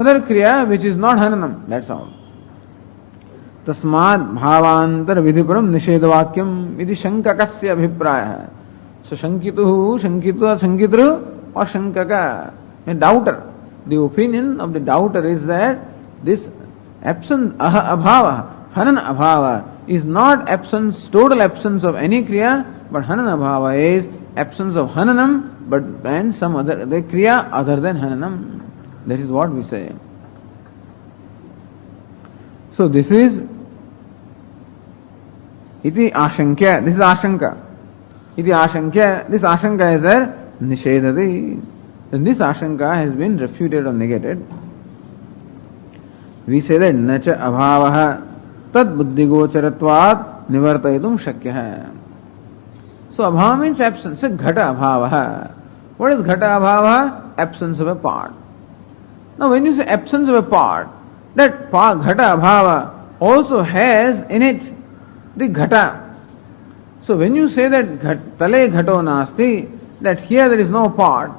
other kriya which is not hananam. That's all. Tasmad bhavantar vidhipuram nishedavakyam iti shankakasya abhipraya. So shankituhu, shankitru or shankaka, a doubter. The opinion of the doubter is that this absence, abhava, hanan abhava, is not absence, total absence of any kriya, but hanan abhava is absence of hananam, but and some other the kriya other than hananam. That is what we say. So this is iti ashankya. This is ashanka. Iti ashankya. This ashanka is there nishedati. Then this ashanka has been refuted or negated. We say that nacha abhavaha tad buddhigocharatvat nivartayitum shakyah. So abhava means absence. So ghata abhavaha. What is ghata abhavaha? Absence of a part. Now when you say absence of a part, that ghata abhava also has in it the ghata. So when you say that tale ghato nasti, that here there is no part,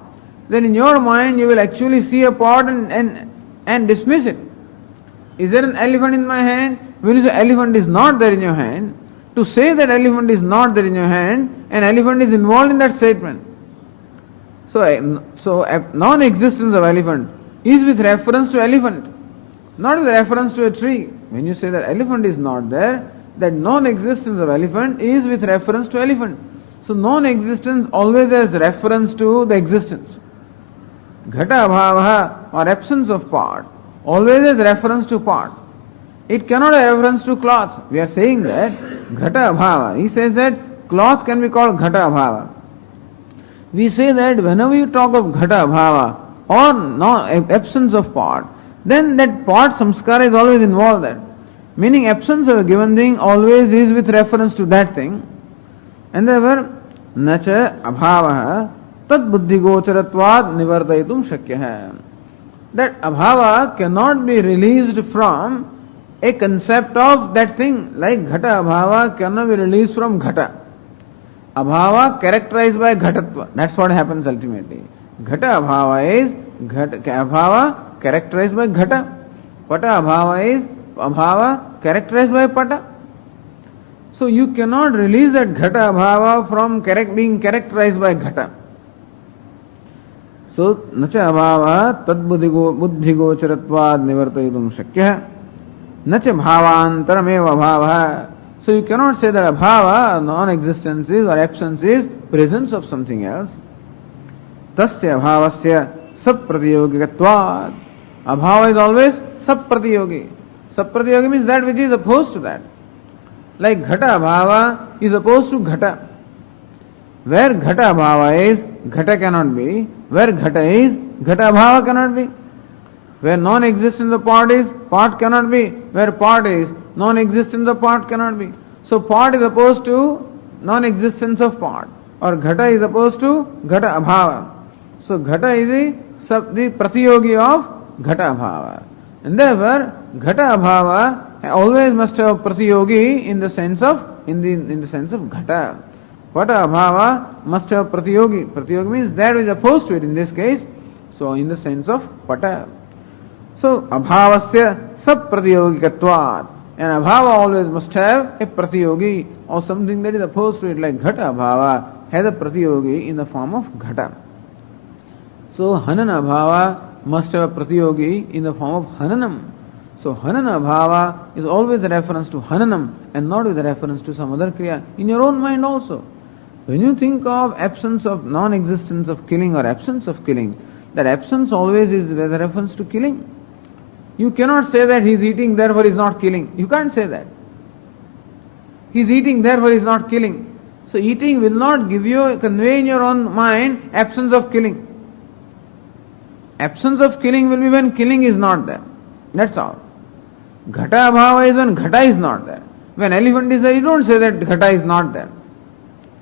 then in your mind you will actually see a part and dismiss it. Is there an elephant in my hand? When you say elephant is not there in your hand, to say that elephant is not there in your hand, an elephant is involved in that statement. So non-existence of elephant is with reference to elephant, not with reference to a tree. When you say that elephant is not there, that non-existence of elephant is with reference to elephant. So non-existence always has reference to the existence. Ghata abhava or absence of part always has reference to part. It cannot have reference to cloth. We are saying that ghata abhava. He says that cloth can be called ghata abhava. We say that whenever you talk of ghata abhava or absence of part, then that part samskara is always involved there. Meaning absence of a given thing always is with reference to that thing. And therefore, nacha abhava tad buddhigocharatvad nivartayitum shakyah. That abhava cannot be released from a concept of that thing. Like ghata abhava cannot be released from ghata. Abhava characterized by ghatatva. That's what happens ultimately. Ghata abhava is abhava characterized by ghata. Pata abhava is abhava characterized by pata. So you cannot release that ghata abhava from being characterized by ghata. So nacha abhava tad buddhigocharatvad nivartayitum shakyah. Nacha bhavantarameva abhava. So you cannot say that abhava, non-existence is or absence is presence of something else. Tasya abhavasya sapratiyogikatvad. Abhava is always sapratiyogi. Sapratiyogi means that which is opposed to that. Like ghata abhava is opposed to ghata. Where ghata abhava is, ghata cannot be. Where ghata is, ghata abhava cannot be. Where non-existence of part is, part cannot be. Where part is, non-existence of part cannot be. So part is opposed to non-existence of part, or ghata is opposed to ghata abhava. So ghata is the pratiyogi of ghata abhava. And therefore, ghata abhava always must have pratiyogi in the sense of ghata. Pata abhava must have pratiyogi. Pratiyogi means that which is opposed to it in this case. So in the sense of pata. So abhavasya sapratiyogikatvat. And abhava always must have a pratiyogi or something that is opposed to it, like ghata abhava has a pratiyogi in the form of ghata. So hanana abhava must have a pratiyogi in the form of hananam. So hanana abhava is always a reference to hananam and not with a reference to some other kriya. In your own mind also. When you think of absence of non-existence of killing or absence of killing, that absence always is with a reference to killing. You cannot say that he is eating, therefore he is not killing. You can't say that. He is eating, therefore he is not killing. So eating will not convey in your own mind absence of killing. Absence of killing will be when killing is not there. That's all. Ghata abhava is when ghata is not there. When elephant is there, you don't say that ghata is not there.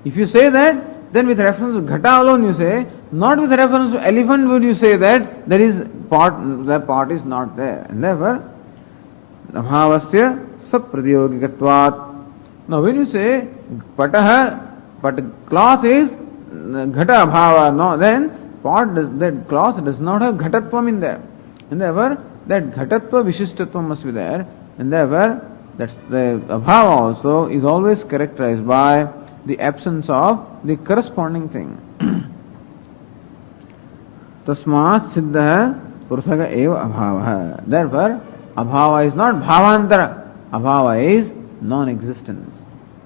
If you say that, then with reference to ghata alone you say, not with reference to elephant would you say that there is part, the part is not there. And therefore, abhavasya sapratiyogikatvat. Now when you say pataha, but cloth is ghata abhava, no, then that cloth does not have ghatatvam in there. And therefore, that ghatatva vishishthatva must be there, and therefore that's the abhava also is always characterized by the absence of the corresponding thing. Tasmat siddha purthaga eva abhava. Therefore, abhava is not bhavantara. Abhava is non-existence.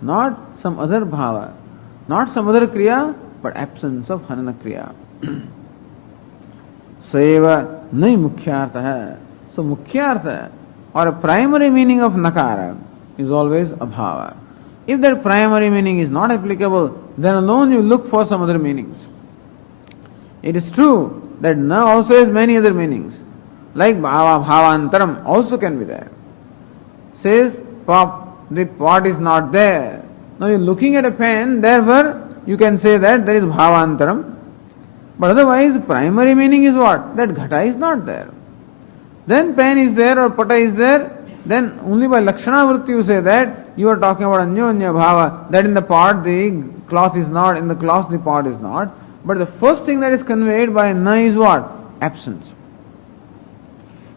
Not some other bhava. Not some other kriya, but absence of hanana kriya. Seva nai mukhyartha hai. So mukhyartha or a primary meaning of nakara is always abhava. If that primary meaning is not applicable, then alone you look for some other meanings. It is true that na also has many other meanings. Like bhava, bhavantaram also can be there. Says the pot is not there. Now you are looking at a pen, therefore you can say that there is bhavantaram. But otherwise, primary meaning is what? That ghata is not there. Then pen is there or pata is there, then only by lakshana vritti you say that you are talking about anyonya bhava, that in the pot the cloth is not, in the cloth the pot is not. But the first thing that is conveyed by na is what? Absence.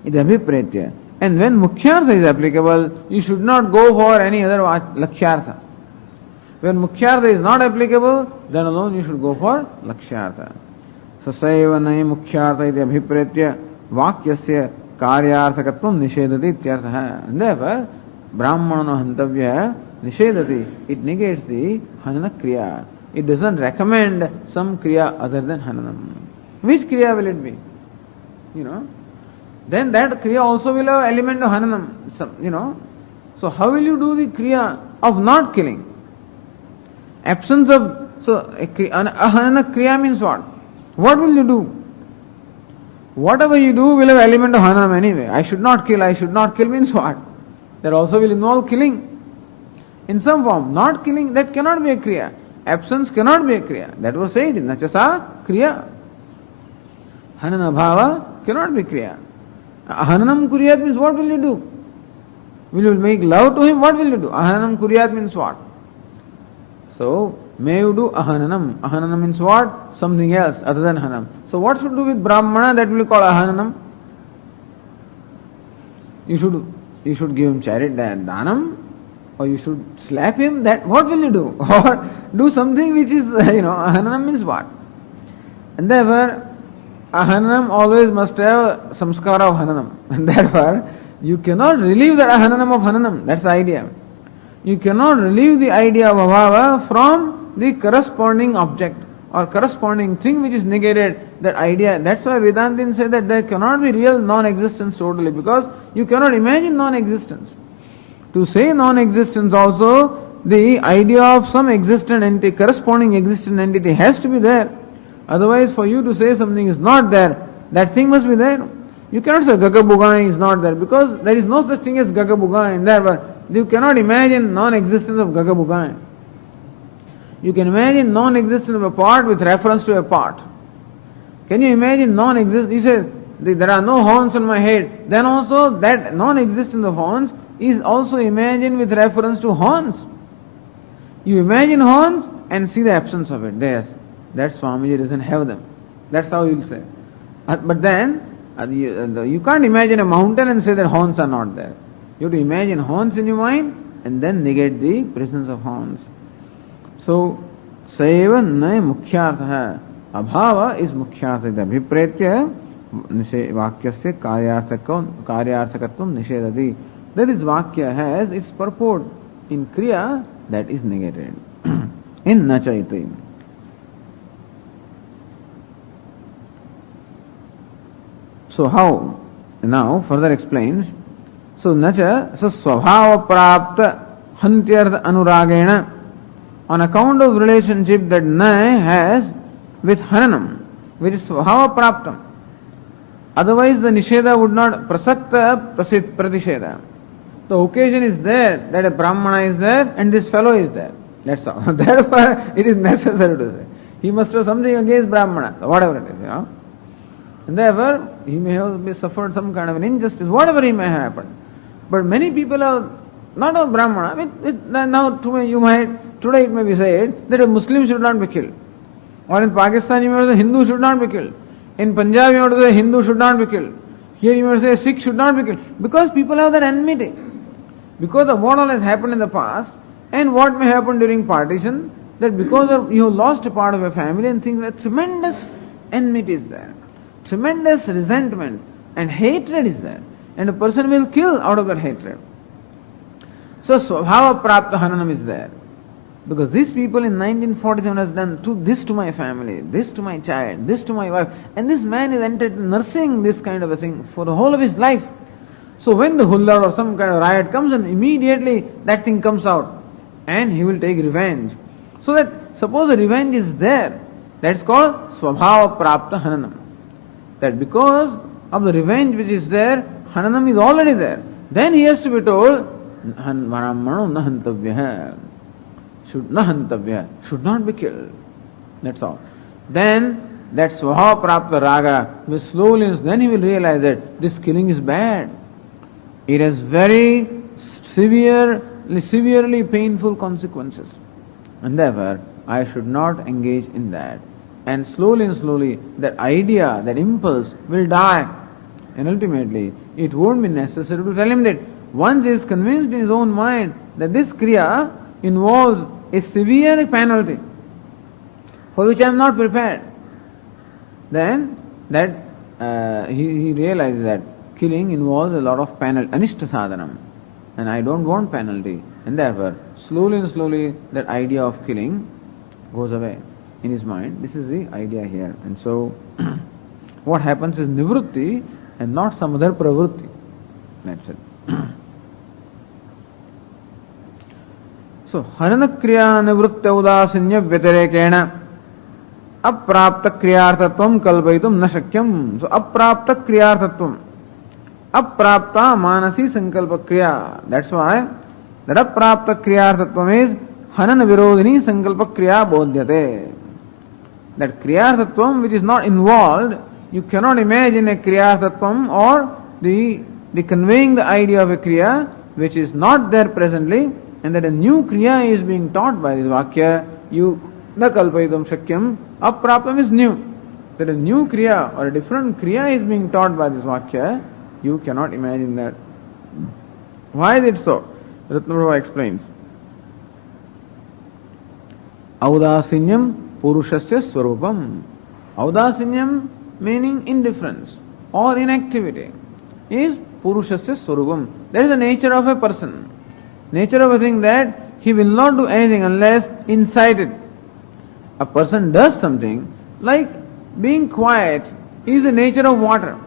It is abhipretya. And when mukhyartha is applicable, you should not go for any other lakshyartha. When mukhyartha is not applicable, then alone you should go for lakshyartha. Sasaiva nai mukhyartha iti abhipretya vakyasya karyarthakatvam nishedati ityartha. And therefore, brahmano hantavya nishedati. It negates the hanana kriya. It doesn't recommend some kriya other than hananam. Which kriya will it be? Then that kriya also will have element of hananam. So how will you do the kriya of not killing? Absence of, so a hanana kriya means what? What will you do? Whatever you do will have element of hananam anyway. I should not kill means what? That also will involve killing. In some form, not killing, that cannot be a kriya. Absence cannot be a kriya. That was said, nachasa kriya. Hanana bhava cannot be kriya. Ahananam kuriyat means what will you do? Will you make love to him? What will you do? Ahananam kuriyat means what? So, may you do ahananam. Ahananam means what? Something else other than hanam. So what should do with brahmana that will be called ahananam? You should give him charity danam, or you should slap him. That what will you do? Or do something which is, ahananam means what? And therefore, ahananam always must have samskara of hananam. And therefore, you cannot relieve that ahananam of hananam. That's the idea. You cannot relieve the idea of abhava from the corresponding object or corresponding thing which is negated. That idea. That's why Vedantin say that there cannot be real non-existence totally, because you cannot imagine non-existence. To say non-existence also, the idea of some existent entity, corresponding existent entity has to be there. Otherwise, for you to say something is not there, that thing must be there. You cannot say Gagabugai is not there, because there is no such thing as Gagabugai, and therefore you cannot imagine non-existence of Gagabugai. You can imagine non-existence of a pot with reference to a pot. Can you imagine non-existence? You say, there are no horns on my head. Then also that non-existence of horns is also imagined with reference to horns. You imagine horns and see the absence of it. Yes, that Swamiji doesn't have them. That's how you'll say. But then, you can't imagine a mountain and say that horns are not there. You have to imagine horns in your mind and then negate the presence of horns. So, saiva nai mukhyartha. Abhava is mukhyartha. Abhipretya vakyasya karyarthakatvam nishedati. That is vakya has its purport in kriya that is negated. In nachaiti. So how? Now further explains. So nacha swabhava prapta hantyartha anuragena, on account of relationship that na has with hananam, which is swabhava praptam. Otherwise the nisheda would not prasakta pratisheda. The occasion is there that a brahmana is there and this fellow is there. That's all. Therefore it is necessary to say. He must have something against brahmana, whatever it is, And therefore he may have suffered some kind of an injustice, whatever he may have happened. But many people are not a brahmana. Now today it may be said that a Muslim should not be killed. Or in Pakistan you may say Hindu should not be killed. In Punjab you may say Hindu should not be killed. Here you must say Sikh should not be killed. Because people have that enmity. Because of what all has happened in the past and what may happen during partition, that because of you have lost a part of your family and things like tremendous enmity is there. Tremendous resentment and hatred is there. And a person will kill out of that hatred. So Swabhava Prapta Hananam is there. Because these people in 1947 has done this to my family, this to my child, this to my wife, and this man is entered nursing this kind of a thing for the whole of his life. So when the hullad or some kind of riot comes, and immediately that thing comes out, and he will take revenge. So that suppose the revenge is there, that's called Swabhava Prapta Hananam. That because of the revenge which is there, Hananam is already there. Then he has to be told, Brahmano na hantavya. Should not be killed. That's all. Then that Swabhava Prapta Raga will slowly, then he will realize that this killing is bad. It has very severely painful consequences. And therefore, I should not engage in that. And slowly, that idea, that impulse will die. And ultimately, it won't be necessary to tell him that. Once he is convinced in his own mind that this Kriya involves a severe penalty for which I am not prepared, then that he realizes that killing involves a lot of penalty, anishta sadhanam, and I don't want penalty, and therefore slowly that idea of killing goes away in his mind. This is the idea here. And so what happens is nivrutti and not some other pravrutti. That's it. So, Hanana Kriya Nivritta Udasinya Vyatirekena Aprapta Kriyartatvam Kalpaitum Na Shakyam. So, Aprapta Kriyartatvam. Aprapta Manasi Sankalpa Kriya. That's why that Aprapta Kriyartatvam is Hanana Virodhini Sankalpa Kriya Bodhyate. That Kriyartatvam which is not involved, you cannot imagine a Kriyartatvam or the conveying the idea of a Kriya which is not there presently, and that a new Kriya is being taught by this Vakya, you na kalpaitam shakyam, apraptam is new. That a new Kriya or a different Kriya is being taught by this Vakya, you cannot imagine that. Why is it so? Ratnaprabhu explains. Audasinyam purushasya swarupam. Audasinyam meaning indifference or inactivity is purushasya swarupam. That is the nature of a person. Nature of a thing that he will not do anything unless incited. A person does something like being quiet is the nature of water.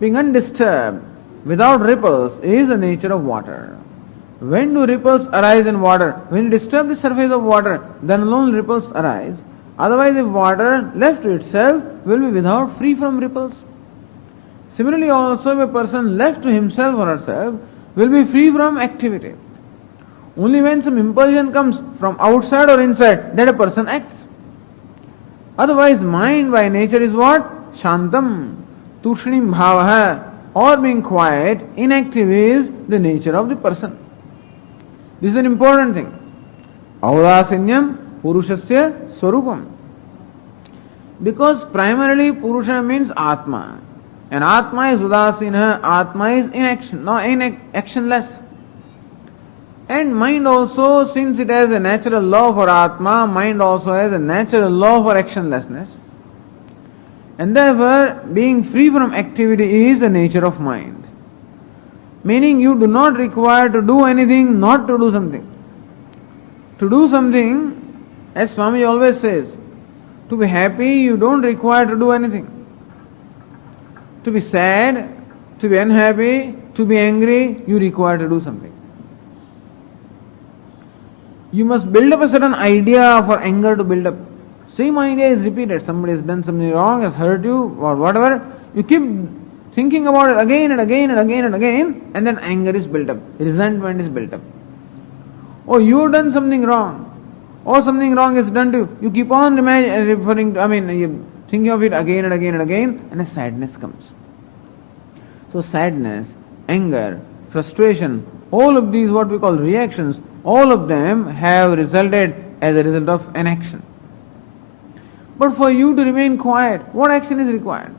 Being undisturbed without ripples is the nature of water. When do ripples arise in water? When you disturb the surface of water, then alone ripples arise. Otherwise, if water left to itself will be without, free from ripples. Similarly also, if a person left to himself or herself will be free from activity. Only when some impulsion comes from outside or inside, that a person acts. Otherwise, mind by nature is what? Shantam, tushrim bhavaha, or being quiet, inactive is the nature of the person. This is an important thing. Audasinyam purushasya swarupam. Because primarily Purusha means Atma. And Atma is udasina, Atma is inaction, no, actionless. And mind also, since it has a natural law for Atma, mind also has a natural law for actionlessness. And therefore, being free from activity is the nature of mind. Meaning you do not require to do anything, not to do something. To do something, as Swami always says, to be happy, you don't require to do anything. To be sad, to be unhappy, to be angry, you require to do something. You must build up a certain idea for anger to build up. Same idea is repeated. Somebody has done something wrong, has hurt you, or whatever. You keep thinking about it again and again and again and again, and then anger is built up. Resentment is built up. Or you have done something wrong, or something wrong is done to you. You keep on you thinking of it again and again and again, and a sadness comes. So sadness, anger, frustration, all of these what we call reactions, all of them have resulted as a result of an action. But for you to remain quiet, what action is required?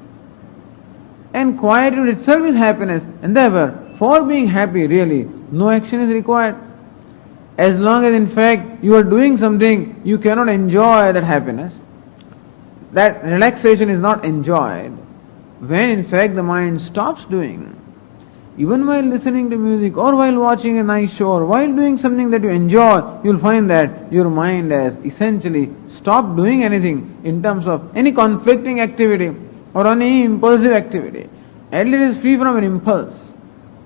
And quietude itself is happiness. And therefore, for being happy really, no action is required. As long as in fact you are doing something, you cannot enjoy that happiness. That relaxation is not enjoyed when in fact the mind stops doing. Even while listening to music or while watching a nice show or while doing something that you enjoy, you'll find that your mind has essentially stopped doing anything in terms of any conflicting activity or any impulsive activity. At least it is free from an impulse,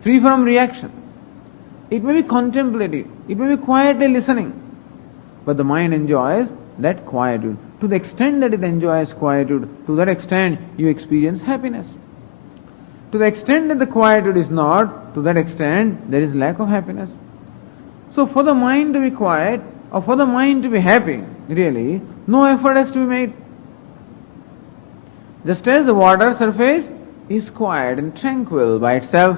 free from reaction. It may be contemplative, it may be quietly listening, but the mind enjoys that quietude. To the extent that it enjoys quietude, to that extent you experience happiness. To the extent that the quietude is not, to that extent there is lack of happiness. So for the mind to be quiet or for the mind to be happy, really, no effort has to be made. Just as the water surface is quiet and tranquil by itself,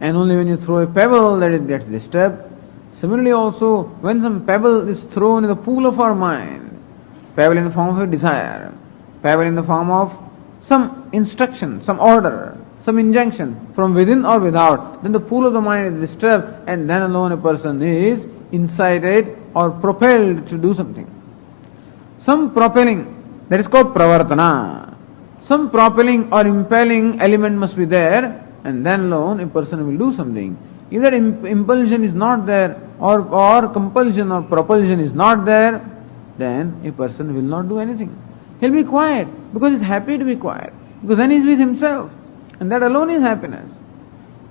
and only when you throw a pebble that it gets disturbed. Similarly also, when some pebble is thrown in the pool of our mind, pebble in the form of a desire, pebble in the form of some instruction, some order, some injunction from within or without, then the pool of the mind is disturbed, and then alone a person is incited or propelled to do something. Some propelling, that is called pravartana. Some propelling or impelling element must be there, and then alone a person will do something. If that impulsion is not there, or compulsion or propulsion is not there, then a person will not do anything. He'll be quiet because he's happy to be quiet, because then he's with himself, and that alone is happiness.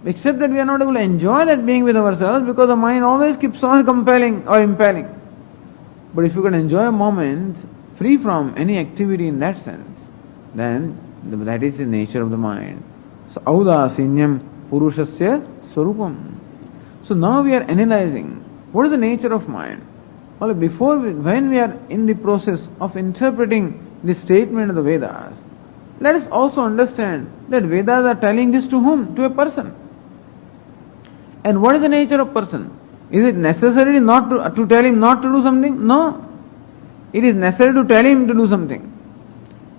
Except that we are not able to enjoy that being with ourselves because the mind always keeps on compelling or impelling. But if you can enjoy a moment free from any activity in that sense, then that is the nature of the mind. So, audasinyam purushasya swarupam. So now we are analyzing what is the nature of mind. Well, when we are in the process of interpreting the statement of the Vedas, let us also understand that Vedas are telling this to whom? To a person. And what is the nature of person? Is it necessary not to tell him not to do something? No. It is necessary to tell him to do something.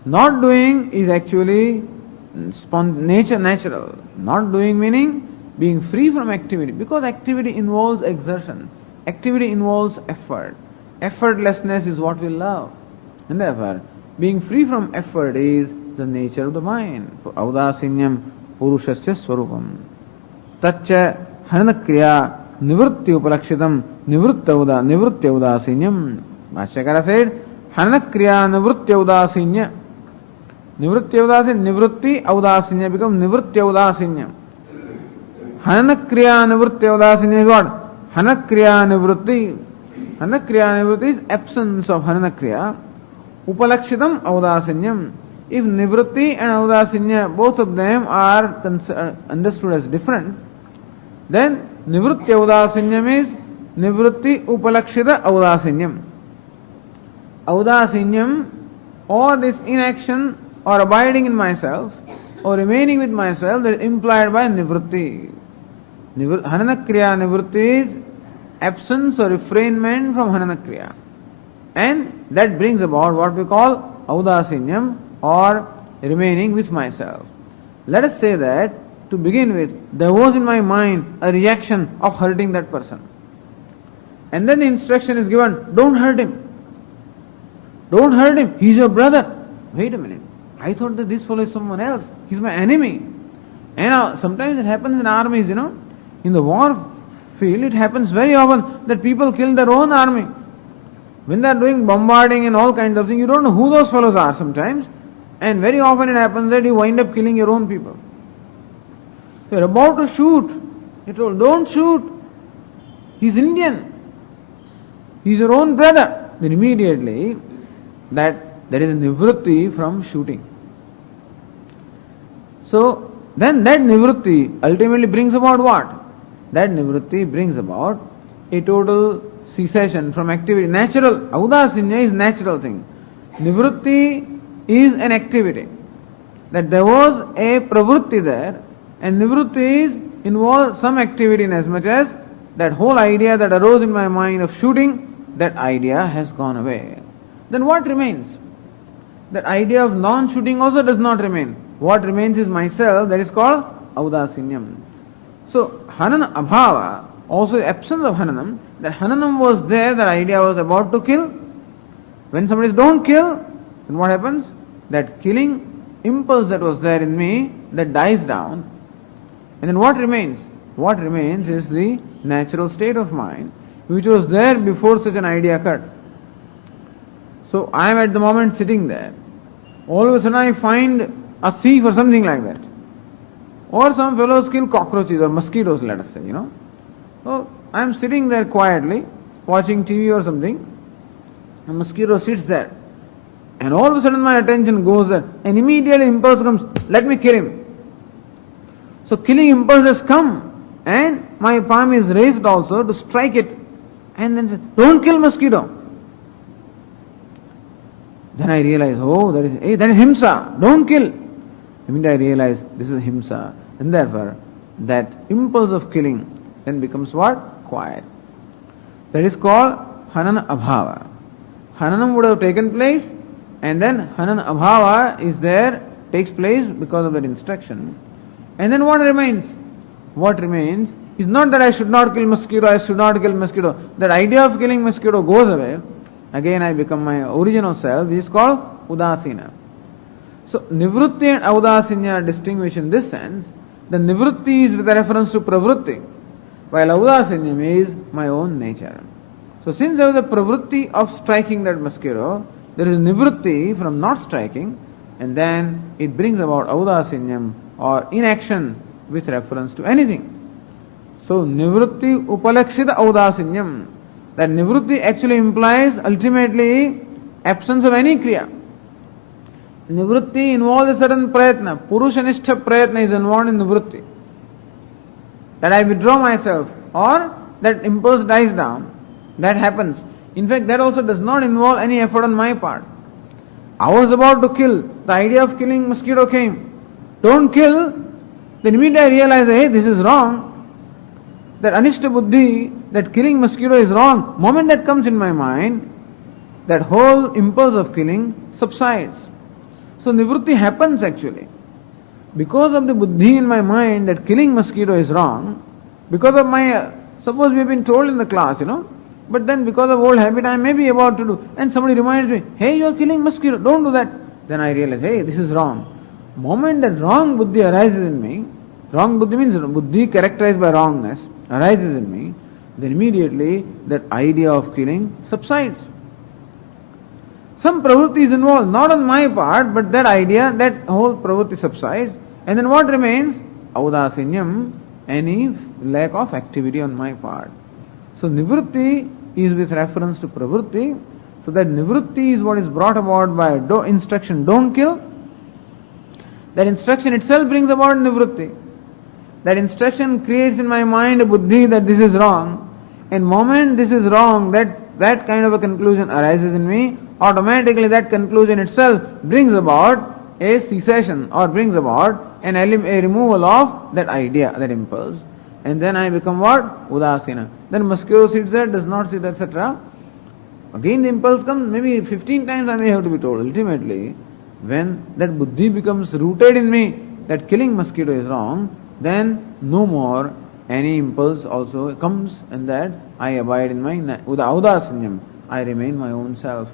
Not doing is actually natural. Not doing meaning being free from activity, because activity involves exertion. Activity involves effort. Effortlessness is what we love. And therefore, being free from effort is the nature of the mind. Audasinyam purushasya swarupam. Tacha hanakriya nivritti upalakshitam nivritti audasinyam. Bhashyakara said, hanakriya nivritti audasinya. Nivritti audasinya becomes nivritti audasinya. Hanakriya nivritti audasinya is what? Hanakriya nivritti. Hanakriya nivritti is absence of hanakriya. Upalakshitam audasinyam. If nivritti and audasinya, both of them are understood as different, then nivritti audasinyam is nivritti upalakshita audasinyam. Audasinyam, or this inaction or abiding in myself or remaining with myself, that is implied by nivritti. Hananakriya nivritti is absence or refrainment from hananakriya. And that brings about what we call audasinyam, or remaining with myself. Let us say that, to begin with, there was in my mind a reaction of hurting that person. And then the instruction is given, don't hurt him. Don't hurt him, he's your brother. Wait a minute, I thought that this fellow is someone else. He's my enemy. And sometimes it happens in armies, In the war field, it happens very often that people kill their own army. When they are doing bombarding and all kinds of things, you don't know who those fellows are sometimes. And very often it happens that you wind up killing your own people. You are about to shoot. You're told, don't shoot. He's Indian. He's your own brother. Then immediately, that there is a nivritti from shooting. So, then that nivritti ultimately brings about what? That nivritti brings about a total cessation from activity. Natural, audasinya is natural thing. Nivritti is an activity. That there was a pravritti there, and nivritti involves some activity in as much as that whole idea that arose in my mind of shooting, that idea has gone away. Then what remains? that idea of non-shooting also does not remain. What remains is myself, that is called audasinyam. So, hanana abhava, also absence of hananam, that hananam was there, that idea was about to kill. When somebody says, don't kill, then what happens? That killing impulse that was there in me, that dies down. And then what remains? What remains is the natural state of mind, which was there before such an idea occurred. So I am at the moment sitting there. All of a sudden I find a thief or something like that. Or some fellows kill cockroaches or mosquitoes, let us say, So I am sitting there quietly, watching TV or something. A mosquito sits there. And all of a sudden my attention goes there. And immediately impulse comes, let me kill him. So killing impulse has come. And my palm is raised also to strike it. And then say, don't kill mosquito. Then I realize, that is himsa, don't kill. Immediately I realize, this is himsa. And therefore, that impulse of killing then becomes what? Quiet. That is called hanana abhava. Hananam would have taken place, and then hanana abhava is there, takes place because of that instruction. And then what remains? What remains is not that I should not kill mosquito, I should not kill mosquito. That idea of killing mosquito goes away. Again I become my original self, which is called udasina. So nivrutti and audasinya are distinguished in this sense. The nivrutti is with reference to pravrutti, while audasinyam is my own nature. So since there is a pravrutti of striking that mosquito, there is a nivrutti from not striking, and then it brings about audasinyam or inaction with reference to anything. So nivrutti upalakshita audasinyam. That nivrutti actually implies ultimately absence of any kriya. Nivrutti involves a certain prayatna. Purushanistha prayatna is involved in nivrutti. That I withdraw myself or that impulse dies down. That happens. In fact, that also does not involve any effort on my part. I was about to kill. The idea of killing mosquito came. Don't kill. Then immediately I realize, hey, this is wrong. That anishta buddhi, that killing mosquito is wrong. Moment that comes in my mind, that whole impulse of killing subsides. So nivrutti happens actually. Because of the buddhi in my mind that killing mosquito is wrong, because of my, suppose we have been told in the class, but then because of old habit I may be about to do, and somebody reminds me, hey, you are killing mosquito, don't do that. Then I realize, hey, this is wrong. Moment that wrong buddhi arises in me, wrong buddhi means buddhi characterized by wrongness, arises in me, then immediately that idea of killing subsides. Some pravrutti is involved, not on my part, but that idea, that whole pravrutti subsides, and then what remains? Audasinyam, any lack of activity on my part. So nivrutti is with reference to pravrutti, so that nivrutti is what is brought about by instruction, don't kill. That instruction itself brings about nivrutti. That instruction creates in my mind a buddhi that this is wrong. And moment this is wrong, that kind of a conclusion arises in me, automatically that conclusion itself brings about a cessation or brings about a removal of that idea, that impulse. And then I become what? Udasina. Then mosquito sits there, does not sit, etc. Again the impulse comes, maybe 15 times I may have to be told. Ultimately, when that buddhi becomes rooted in me, that killing mosquito is wrong, then no more any impulse also comes, and that I abide in my audasinyam. I remain my own self.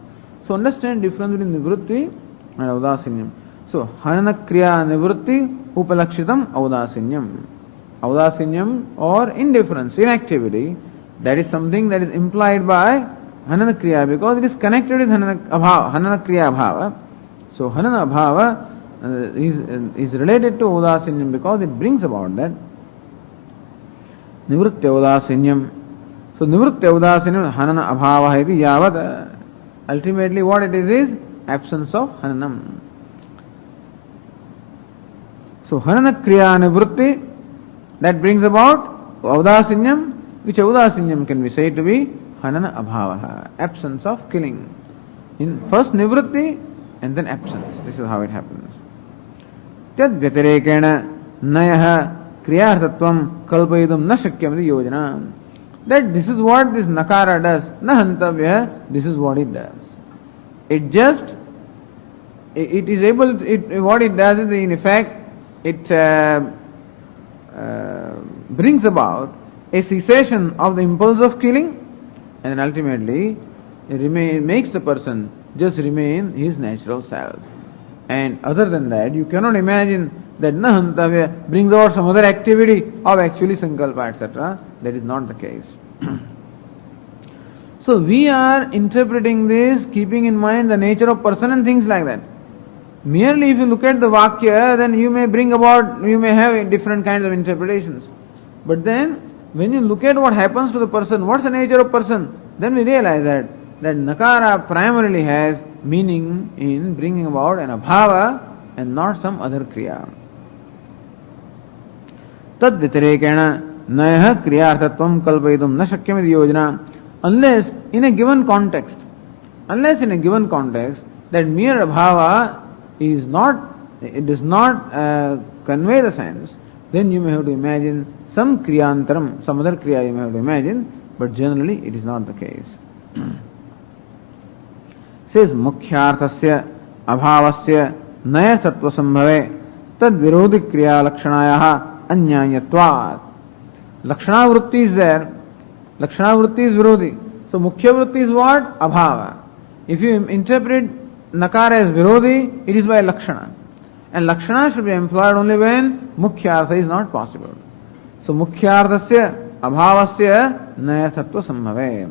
So understand difference between nivrutti and audasinyam. So hanana kriya nivrutti upalakshitam audasinyam. Audasinyam or indifference, inactivity, that is something that is implied by hanana kriya because it is connected with hanana kriya abhava. So hanana abhava is related to audasinyam because it brings about that. Nivrutti audasinyam. So nivrutti audasinyam hanana abhava iti yavat. Ultimately what it is absence of hananam. So hanana kriya nivrutti, that brings about audasinyam, which audasinyam can be said to be hanana abhava, absence of killing. In first nivrutti and then absence. This is how it happens. Tad vyatirekena nayah kriyartatvam kalpayidum na shakyam iti yojana. That this is what this nakara does. Na hantavya, this is what it does. It just it is able, what it does is, in effect, it brings about a cessation of the impulse of killing, and then ultimately it makes the person just remain his natural self. And other than that, you cannot imagine that Nahantavya brings about some other activity of actually Sankalpa, etc. That is not the case. So we are interpreting this keeping in mind the nature of person and things like that. Merely if you look at the Vakya, then you may have different kinds of interpretations. But then, when you look at what happens to the person, what's the nature of person, then we realize that Nakara primarily has meaning in bringing about an abhava and not some other kriya. Tad vitirekena nayah kriyarthatvam kalpayidum na shakyam iti yojana. Unless in a given context, that mere abhava does not convey the sense, then you may have to imagine some kriyantaram, some other kriya you may have to imagine, but generally it is not the case. Says mukhyarthasya abhavasya nayarthatva sambhave tad virodhi kriya lakshanayah anyayatvat. Lakshana vritti is there. Lakshana vritti is virodhi. So mukhya vritti is what? Abhava. If you interpret nakara as virodhi, it is by lakshana. And lakshana should be employed only when mukhyartha is not possible. So mukhyarthasya abhavasya nayarthatva sambhave.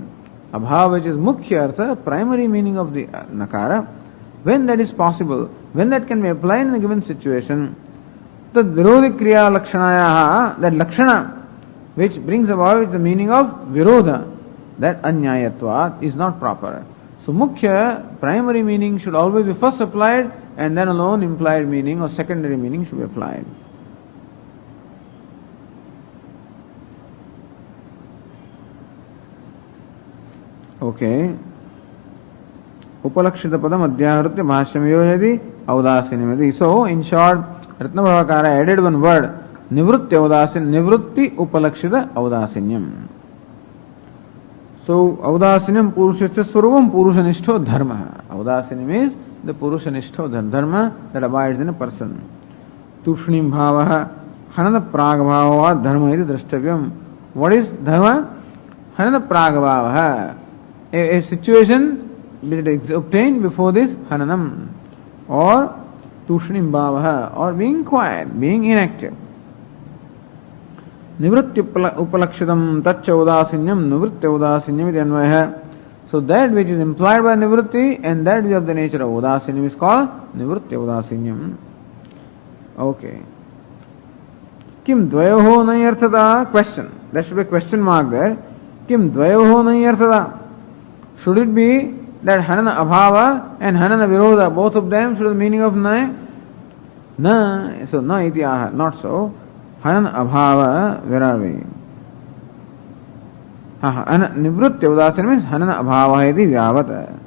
Abhava, which is mukhyartha, primary meaning of the nakara, when that is possible, when that can be applied in a given situation, tad virodhi kriya lakshanaya, that lakshana which brings about the meaning of virodha, that anyayatvat is not proper. So mukhya, primary meaning should always be first applied, and then alone implied meaning or secondary meaning should be applied. Okay. Upalakshita padam adhyahritya bhashyam yojati audasinimati. So, in short, Ratnabhavakara added one word, nivrutti upalakshita audasinyam. So, audasinyam purushasya swarupam purushanishto dharma. Audasinyam is the purushanishto dharma that abides in a person. Tushnim bhavaha hanana pragabhava dharma iti drashtavyam. What is dharma? Hanana pragabhavaha. A situation that is obtained before this hananam, or tushnim bhavaha, or being quiet, being inactive. Nivritti upalakshitam tacha udasinyam nivritti udasinyam iti anvayah. So that which is implied by nivritti and that which is of the nature of udasinyam is called nivritti udasinyam. Okay. Kim dvayoho nayarthata? Question. There should be a question mark there. Kim dvayoho nayarthata? Should it be that hanana abhava and hanana virodha, both of them should have the meaning of na? Na. So na iti aha. Not so. Hanana abhava, where are we? Nivritti udasinam means hanana abhava iti vyavata.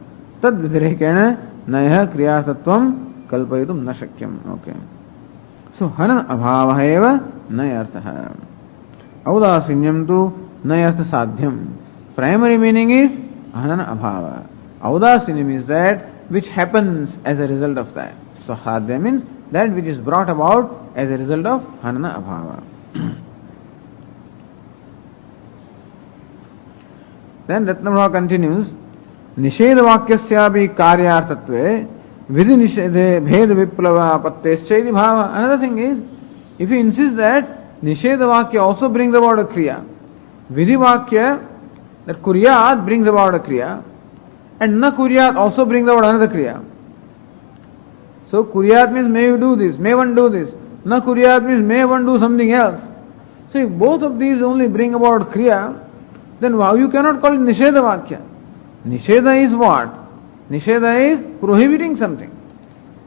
Tad vitirekena nayah kriyarthatvam kalpayidum na shakyam. Okay. So hanana abhava eva nayartha. Audasinyam tu nayartha sadhyam. Primary meaning is hanana abhava. Audasinyam is that which happens as a result of that. So sadhya means that which is brought about as a result of hanana abhava. Then Ratnabhava continues, Nisheda vakyasyabi karyartatve vidhi nishede bheda viplava patteschaidi bhava. Another thing is, if you insist that Nisheda vakya also brings about a kriya, vidhi vakya, that kuryat brings about a kriya, and na kuryat also brings about another kriya. So kuryat means may you do this, may one do this. Na kuryat means may one do something else. So if both of these only bring about kriya, then you cannot call it nisheda vakya. Nisheda is what? Nisheda is prohibiting something.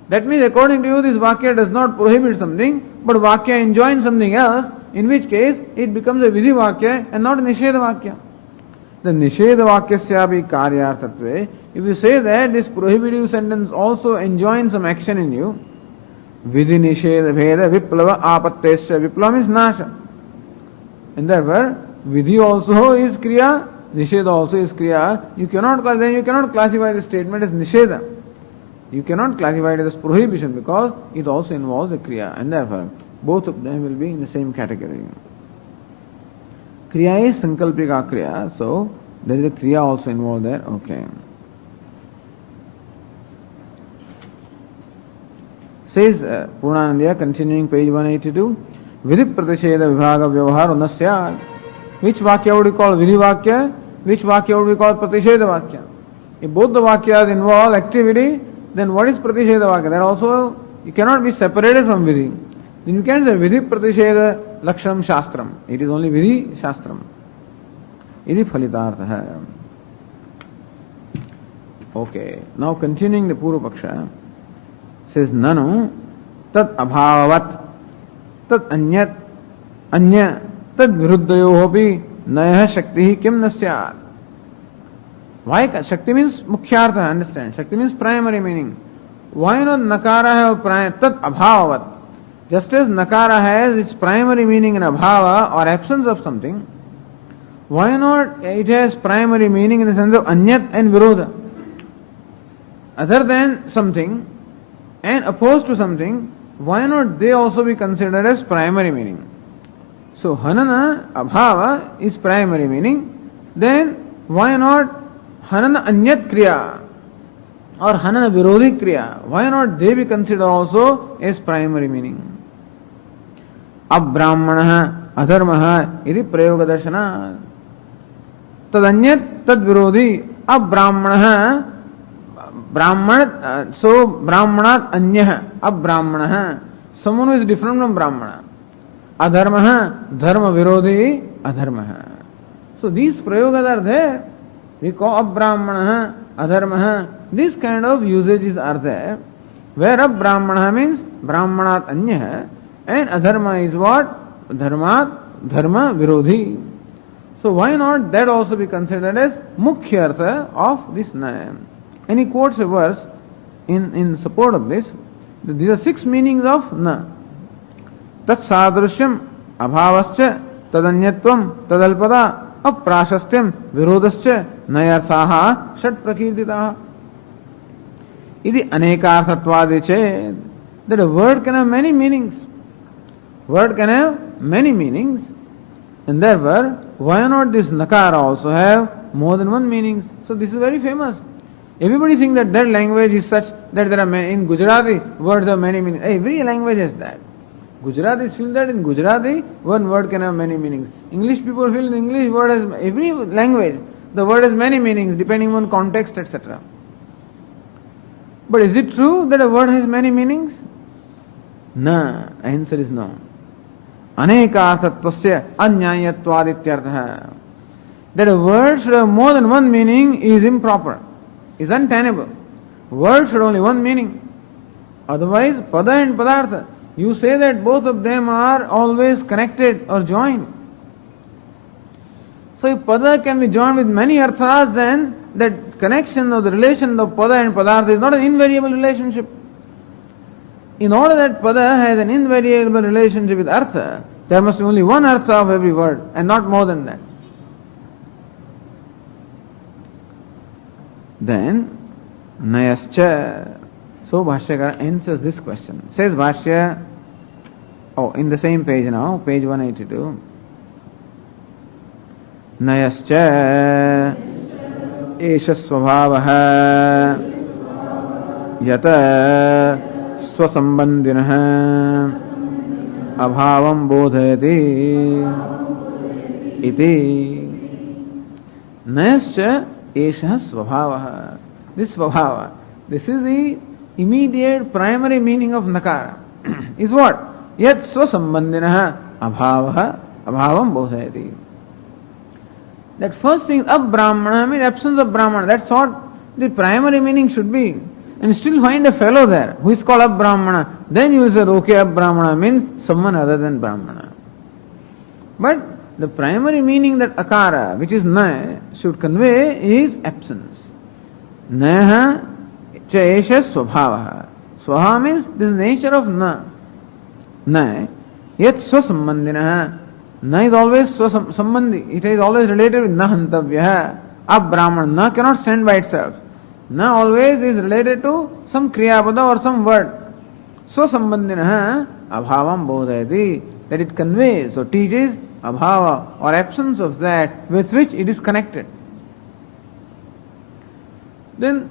That means according to you this vakya does not prohibit something, but vakya enjoins something else, in which case it becomes a vidhi vakya and not a nisheda vakya. The nisheda vakyasyapi karyartatve, if you say that this prohibitive sentence also enjoins some action in you, vidhi nisheda bheda viplava apattesya. Viplava means nasha. And therefore, vidhi also is kriya, nisheda also is kriya. You cannot classify the statement as nisheda. You cannot classify it as prohibition because it also involves a kriya, and therefore both of them will be in the same category. Kriya is sankalpika kriya, so there is a kriya also involved there. Okay. Says Purnanandya, continuing page 182, Vidhi Pratisheda Vibhaga Vyavahar Unasya. Which Vakya would we call Vidhi Vakya? Which Vakya would we call Pratisheda Vakya? If both the Vakyas involve activity, then what is Pratisheda Vakya? That also, you cannot be separated from Vidhi. Then you can't say Vidhi Pratisheda Lakshanam Shastram. It is only Vidhi Shastram. Iti Phalitartha hai. Okay. Now continuing the Purva Paksha, says Nanu Tat Abhavavat Tat Anyat Anya Tad Viruddhayohopi Nayah Shakti Kim Nasyat. Why? Shakti means Mukhyartha, understand? Shakti means primary meaning. Why not Nakara have Tat Abhavavat? Just as Nakara has its primary meaning in Abhava or absence of something, why not it has primary meaning in the sense of Anyat and Virodha? Other than something and opposed to something, why not they also be considered as primary meaning? So Hanana, Abhava is primary meaning, then why not Hanana Anyat Kriya or Hanana Virodhi Kriya? Why not they be considered also as primary meaning? Abbrahmana Adharmaha iti Prayoga Darshana. Tadanyat Tad Virodhi Abbrahmana Brahman, so Brahmanat Anyaha Abbrahmana, someone who is different from Brahmana. Adharmaha Dharma Virodhi Adharmaha. So these prayogas are there. We call Abbrahmana Adharmaha. These kind of usages are there. Where Abbrahmana means Brahmanat Anyaha and Adharma is what? Dharmat Dharma Virodhi. So why not that also be considered as Mukhya Artha of this Naya? And he quotes a verse in support of this. These are 6 meanings of Na. Tat sadrishyam abhavascha tadanyatvam tadalpada aprashastyam virodascha nayarthaha shat prakirtitaha. Iti anekārsattvādi. That a word can have many meanings. Word can have many meanings. And therefore, why not this Nakara also have more than one meanings? So this is very famous. Everybody thinks that their language is such that there are many. In Gujarati, words have many meanings. Every language has that. Gujaratis feel that in Gujarati, one word can have many meanings. English people feel in English word has, every language, the word has many meanings depending on context, etc. But is it true that a word has many meanings? No. Answer is no. Anekārsattvasya anyāyatvādityartha. That a word should have more than one meaning is improper, is untenable. Word should only one meaning. Otherwise, pada and padartha, you say that both of them are always connected or joined. So if pada can be joined with many arthas, then that connection or the relation of pada and padartha is not an invariable relationship. In order that pada has an invariable relationship with artha, there must be only one artha of every word and not more than that. Then, nayascha. So Bhashyakara answers this question. Says Bhashya, in the same page now, page 182. Nayascha esha svabhavaha yata swasambandhinaha abhavam bodhayati iti. Nayascha esha svabhavaha. This svabhava, this is the immediate primary meaning of Nakara. Is what? Yat swasambandhinaha abhavaha abhavam bodhayati. That first thing, Brahmana means absence of Brahmana. That's what the primary meaning should be. And you still find a fellow there who is called Brahmana. Then you say, okay, Brahmana means someone other than Brahmana. But the primary meaning that Akara, which is Na, should convey is absence. Naha cha esha svabhavaha. Swaha means this is nature of Na. Na. Yet swasambandhinaha. Na is always swasambandhi. It is always related with na hantavyaha. A Brahmana. Na cannot stand by itself. Na always is related to some kriyapada or some word. So sambandhinaha abhavam bodhayati, that it conveys or teaches abhava or absence of that with which it is connected. Then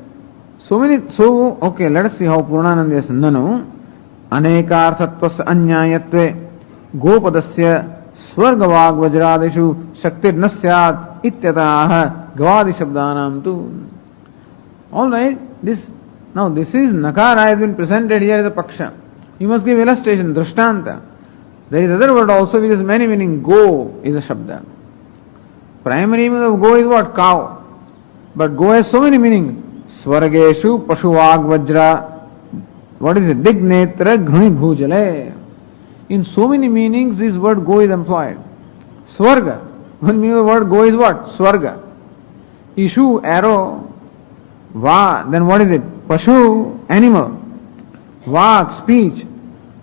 okay, let us see how Purnananda says, Nanu anekarthatvasya anyayatve gopadasya swargavag vajradishu shaktir nasyat ityataha gavadi shabdanam tu. Alright, this is nakara has been presented here as a paksha. You must give illustration, drishtanta. There is other word also which has many meanings. Go is a shabda. Primary meaning of go is what? Cow. But go has so many meanings. Swargeshu pashuvag vajra. What is it? Dignetra ghani bhujale. In so many meanings this word go is employed. Swarga. One meaning of the word go is what? Swarga. Ishu, arrow. Va, then what is it? Pashu, animal. Vak, speech.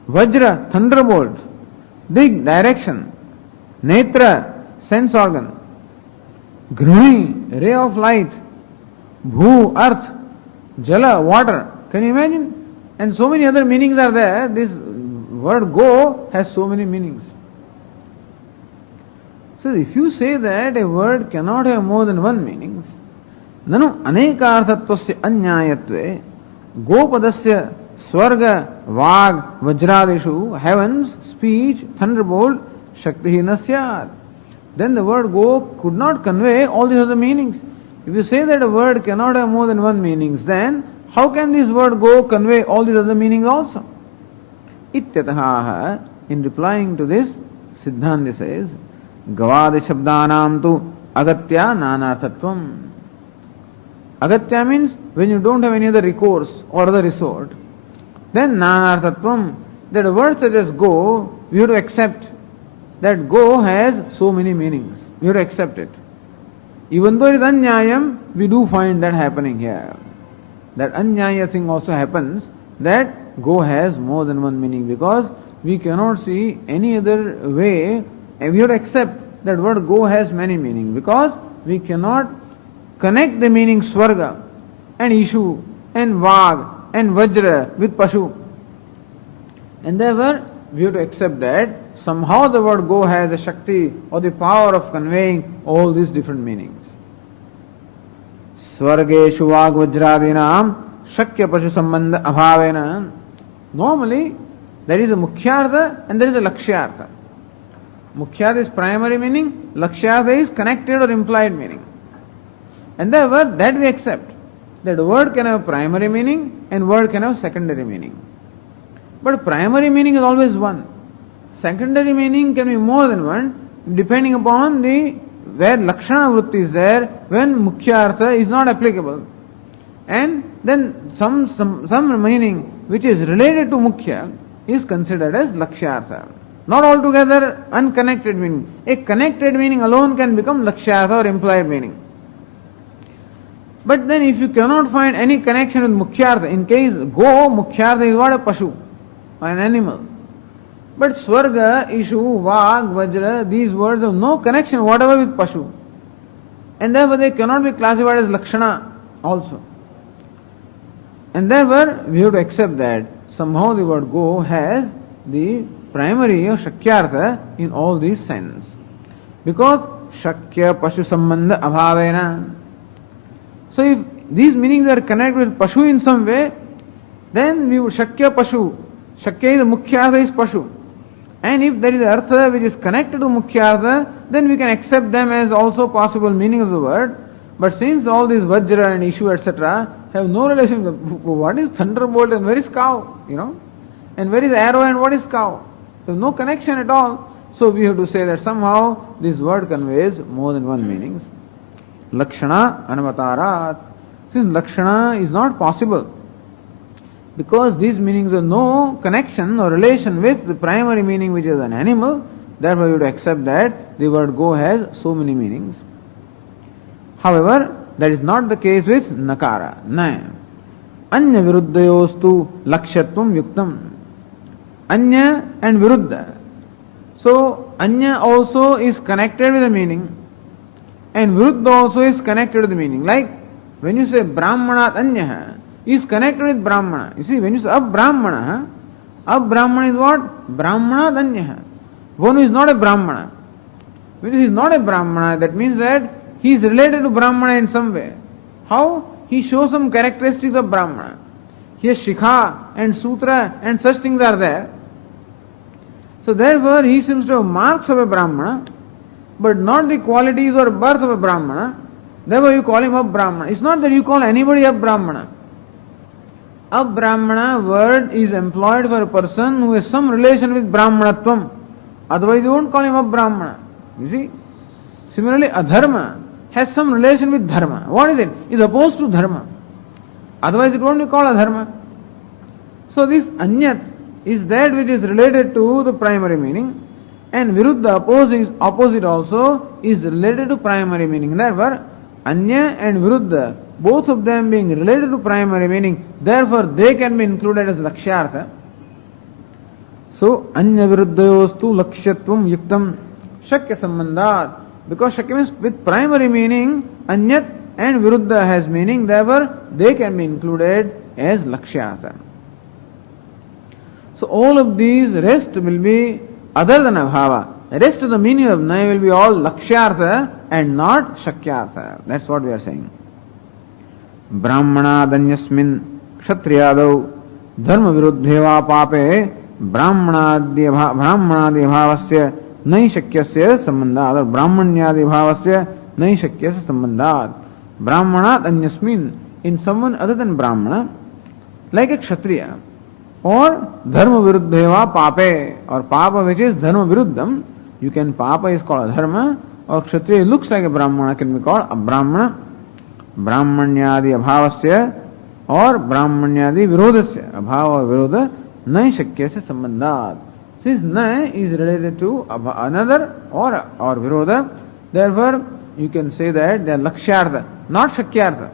Vajra, thunderbolt. Dig, direction. Netra, sense organ. Grihani, ray of light. Bhu, earth. Jala, water. Can you imagine? And so many other meanings are there. This word go has so many meanings. So if you say that a word cannot have more than one meaning, nanu anekarthatvasya anyayatve gopadasya swarga vag vajradishu, heavens, speech, thunderbolt, shakti nasyat. Then the word go could not convey all these other meanings. If you say that a word cannot have more than one meanings, then how can this word go convey all these other meanings also? Ityataha, in replying to this, Siddhanta says, Gavadi shabdanam tu agatya nanarthatvam. Agatya means when you don't have any other recourse or other resort. Then nanarthatvam, that a word such as go, we have to accept that go has so many meanings. We have to accept it. Even though it is anyayam, we do find that happening here. That anyaya thing also happens, that go has more than one meaning, because we cannot see any other way, and we have to accept that word go has many meanings, because we cannot connect the meaning swarga and ishu and vag and vajra with pashu. And therefore, we have to accept that somehow the word go has a shakti or the power of conveying all these different meanings. Swargeshu vag vajradinam shakya pashu sambandha abhavena. Normally, there is a mukhyartha and there is a lakshyartha. Mukhyartha is primary meaning, lakshyartha is connected or implied meaning. And therefore, that we accept. That word can have primary meaning and word can have secondary meaning. But primary meaning is always one. Secondary meaning can be more than one, depending upon the where lakshana vritti is there, when mukhyartha is not applicable. And then some meaning which is related to mukhya is considered as lakshyartha. Not altogether unconnected meaning. A connected meaning alone can become lakshyartha or implied meaning. But then if you cannot find any connection with mukhyartha, in case go, mukhyartha is what? A pashu, or an animal. But swarga, ishu, vag, vajra, these words have no connection whatever with pashu. And therefore they cannot be classified as lakshana also. And therefore we have to accept that somehow the word go has the primary or shakyartha in all these sense. Because shakya pashu sambandha abhavena. So if these meanings are connected with pashu in some way, then we would shakya pashu. Shakya is mukhyartha is pashu. And if there is artha which is connected to mukhyartha, then we can accept them as also possible meaning of the word. But since all these vajra and ishu etc. have no relation, what is thunderbolt and where is cow? And where is arrow and what is cow? There is no connection at all. So we have to say that somehow this word conveys more than one meanings. Lakshana anavatarat. Since lakshana is not possible, because these meanings have no connection or relation with the primary meaning which is an animal, therefore you have to accept that the word go has so many meanings. However, that is not the case with nakara. Na. Anya viruddhayostu lakshyatvam yuktam. Anya and viruddha. So, anya also is connected with the meaning, and viruddha also is connected with the meaning. Like When you say Brahmanat Anyah, is connected with Brahmana. You see, when you say Brahmana is what? Brahmanat Anyah. One who is not a Brahmana. When he is not a Brahmana, that means that he is related to Brahmana in some way. How? He shows some characteristics of Brahmana. Here Shikha and Sūtra and such things are there. So therefore he seems to have marks of a Brahmana, but not the qualities or birth of a Brahmana. Therefore you call him a Brahmana. It's not that you call anybody a Brahmana. A Brahmana word is employed for a person who has some relation with Brahmanatvam. Otherwise you won't call him a Brahmana. You see? Similarly, adharma has some relation with dharma. What is it? It's opposed to dharma. Otherwise it won't be called adharma. So this anyat is that which is related to the primary meaning, and viruddha, opposite also, is related to primary meaning. Therefore, anya and viruddha, both of them being related to primary meaning, therefore they can be included as lakshyartha. So, anya viruddhayostu lakshyatvam yuktam shakya sambandhat. Because shakya means with primary meaning, anyat and viruddha has meaning, therefore they can be included as lakshyartha. So all of these rest will be other than abhava. The rest of the meaning of naya will be all lakshyartha and not shakyartha. That's what we are saying. Brahmanadanyasmin kshatriyadau dharma viruddheva pape brahmanadi bhavasya nahi shakyasya sambandhat or brahmanyadi bhavasya nahi shakyasya sambandhat. Brahmanat anyasmin, in someone other than Brahmana, like a kshatriya, or dharma viruddheva pape, or papa which is dharma viruddham. You can, papa is called adharma, or kshatriya looks like a Brahmana can be called a Brahmana. Brahmanyadi abhavasya or brahmanyadi virodhasya, abhava or virodha, nahi shakyasya sambandhat. Since na is related to another or virodha, therefore you can say that they are lakshyartha, not shakyartha.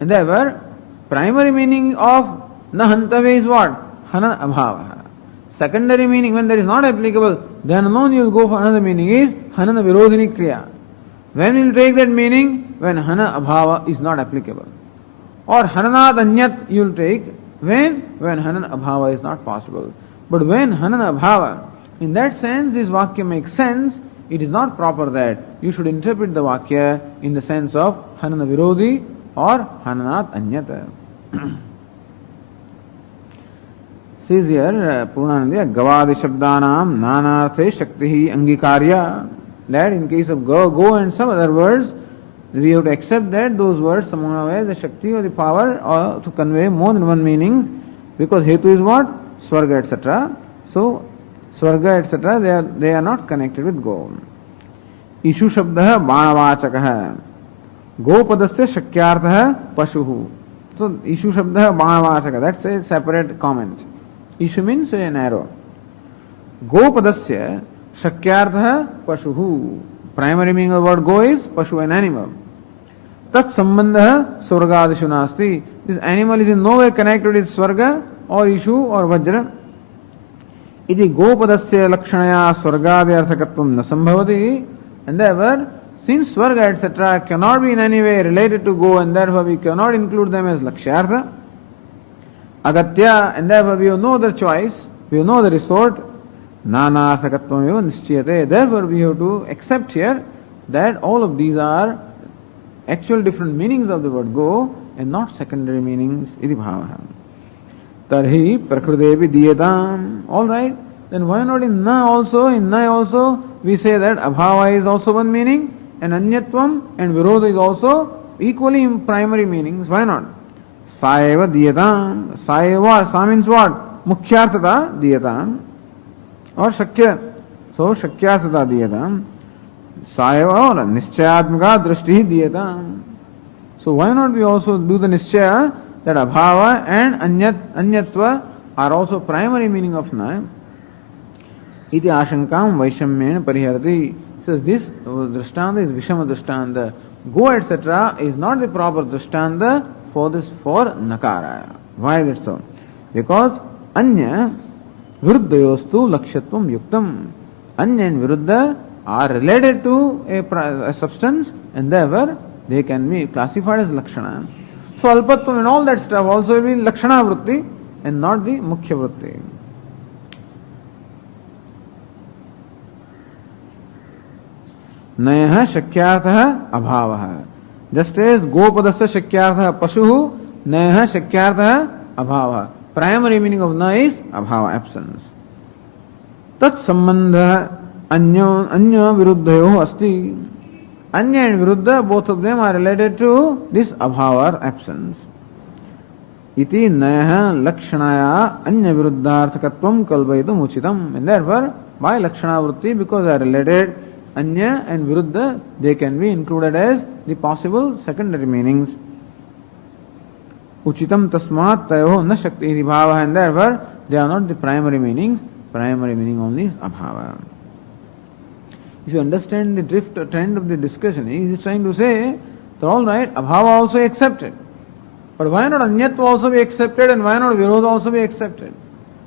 And therefore, primary meaning of nahantave is what? Hana abhava. Secondary meaning, when that is not applicable, then alone you will go for another meaning, is hanana virodhini kriya. When you will take that meaning? When hana abhava is not applicable. Or hananad anyat you will take when hanana abhava is not possible. But when hanana abhava, in that sense this vakya makes sense. It is not proper that you should interpret the vakya in the sense of hanana virodhi or hananat anyat. Says here, Purnanandya, Gavadi Shabdanam Nanarthe Shakti Angikarya. That in case of go and some other words, we have to accept that those words somehow has the Shakti or the power or to convey more than one meanings, because Hetu is what? Swarga, etc. So, Swarga, etc., they are not connected with go. Ishu Shabdah Banavachakaha. Gopadasya Shakyartha Pashuhu. So, Ishu Shabdah Banavachaka, that's a separate comment. Ishu means an arrow. Gopadasya Shakyartha Pashuhu. Primary meaning of the word go is Pashu, an animal. Tat Sambandha Swargadishu Nasti. This animal is in no way connected with Swarga or Ishu or Vajra. Iti Gopadasya Lakshanaya Swargadi Arthakatvam Nasambhavati. And therefore, since Swarga etc. cannot be in any way related to go, and therefore we cannot include them as Lakshyartha, Agatya, and therefore we have no other choice, we have no other resort, Nana Sakatvam eva nischyate. Therefore we have to accept here that all of these are actual different meanings of the word go and not secondary meanings. Iti bhavaha. Tarhi prakrudevi diyetam. Alright, then why not in na also? In na also we say that abhava is also one meaning, and anyatvam and virodha is also equally in primary meanings. Why not? Saeva diyetam. Saeva, sa means what? Mukhyarthata diyetam. Or shakya. So shakyarthata diyetam. Saeva or nischayatmaka drishti diyetam. So why not we also do the nischaya that abhava and anyatva are also primary meaning of na. Iti ashankam vaishamyena pariharati. Says this drishtanda is vishama drishtanda. Go etc. is not the proper drishtanda for nakara. Why is it so? Because anya viruddhayostu lakshyatvam yuktam. Anya and viruddha are related to a substance, and therefore they can be classified as Lakshana. So Alpatvam and all that stuff also will be Lakshana Vritti and not the Mukhya Vritti. Nayah Shakyartha Abhavah. Just as Gopadasya Shakyartha Pashuhu, Nayah Shakyartha Abhavah. Primary meaning of Na is Abhava, absence. Tat Sambandha Anya Viruddhayo Asti. Anya and Viruddha, both of them are related to this Abhava or absence. Iti Nayah Lakshanaya Anya Viruddharthakatvam Kalvaitum Uchitam. And therefore, by Lakshana Vritti, because they are related, Anya and Viruddha, they can be included as the possible secondary meanings. Uchitam tasmat tayoho na shakti iti bhava, and therefore they are not the primary meanings. Primary meaning only is abhava. If you understand the drift or trend of the discussion, he is trying to say that all right, abhava also accepted. But why not anyatva also be accepted and why not virodha also be accepted?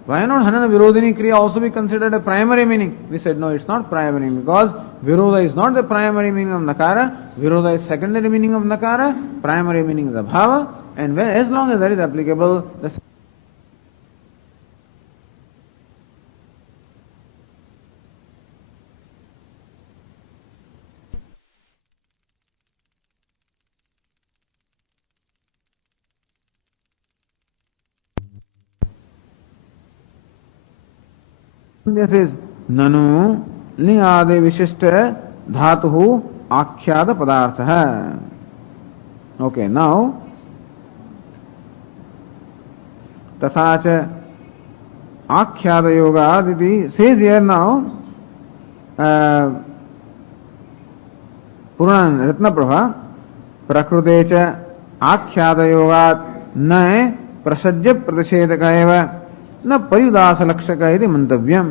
Why not hanana virodhini kriya also be considered a primary meaning? We said no, it's not primary meaning because virodha is not the primary meaning of nakara. Virodha is secondary meaning of nakara. Primary meaning is abhava. And as long as that is applicable, the this is nanu lingade vishishta dhatuhu akhyada padartha. Okay, now तथा च आख्याद योगाद इति says here now पुराण रत्न प्रभा प्रकृते च आख्याद योगाद न प्रसज्य प्रतिषेधक एव न पर्युदास लक्षक इति मंतव्यम.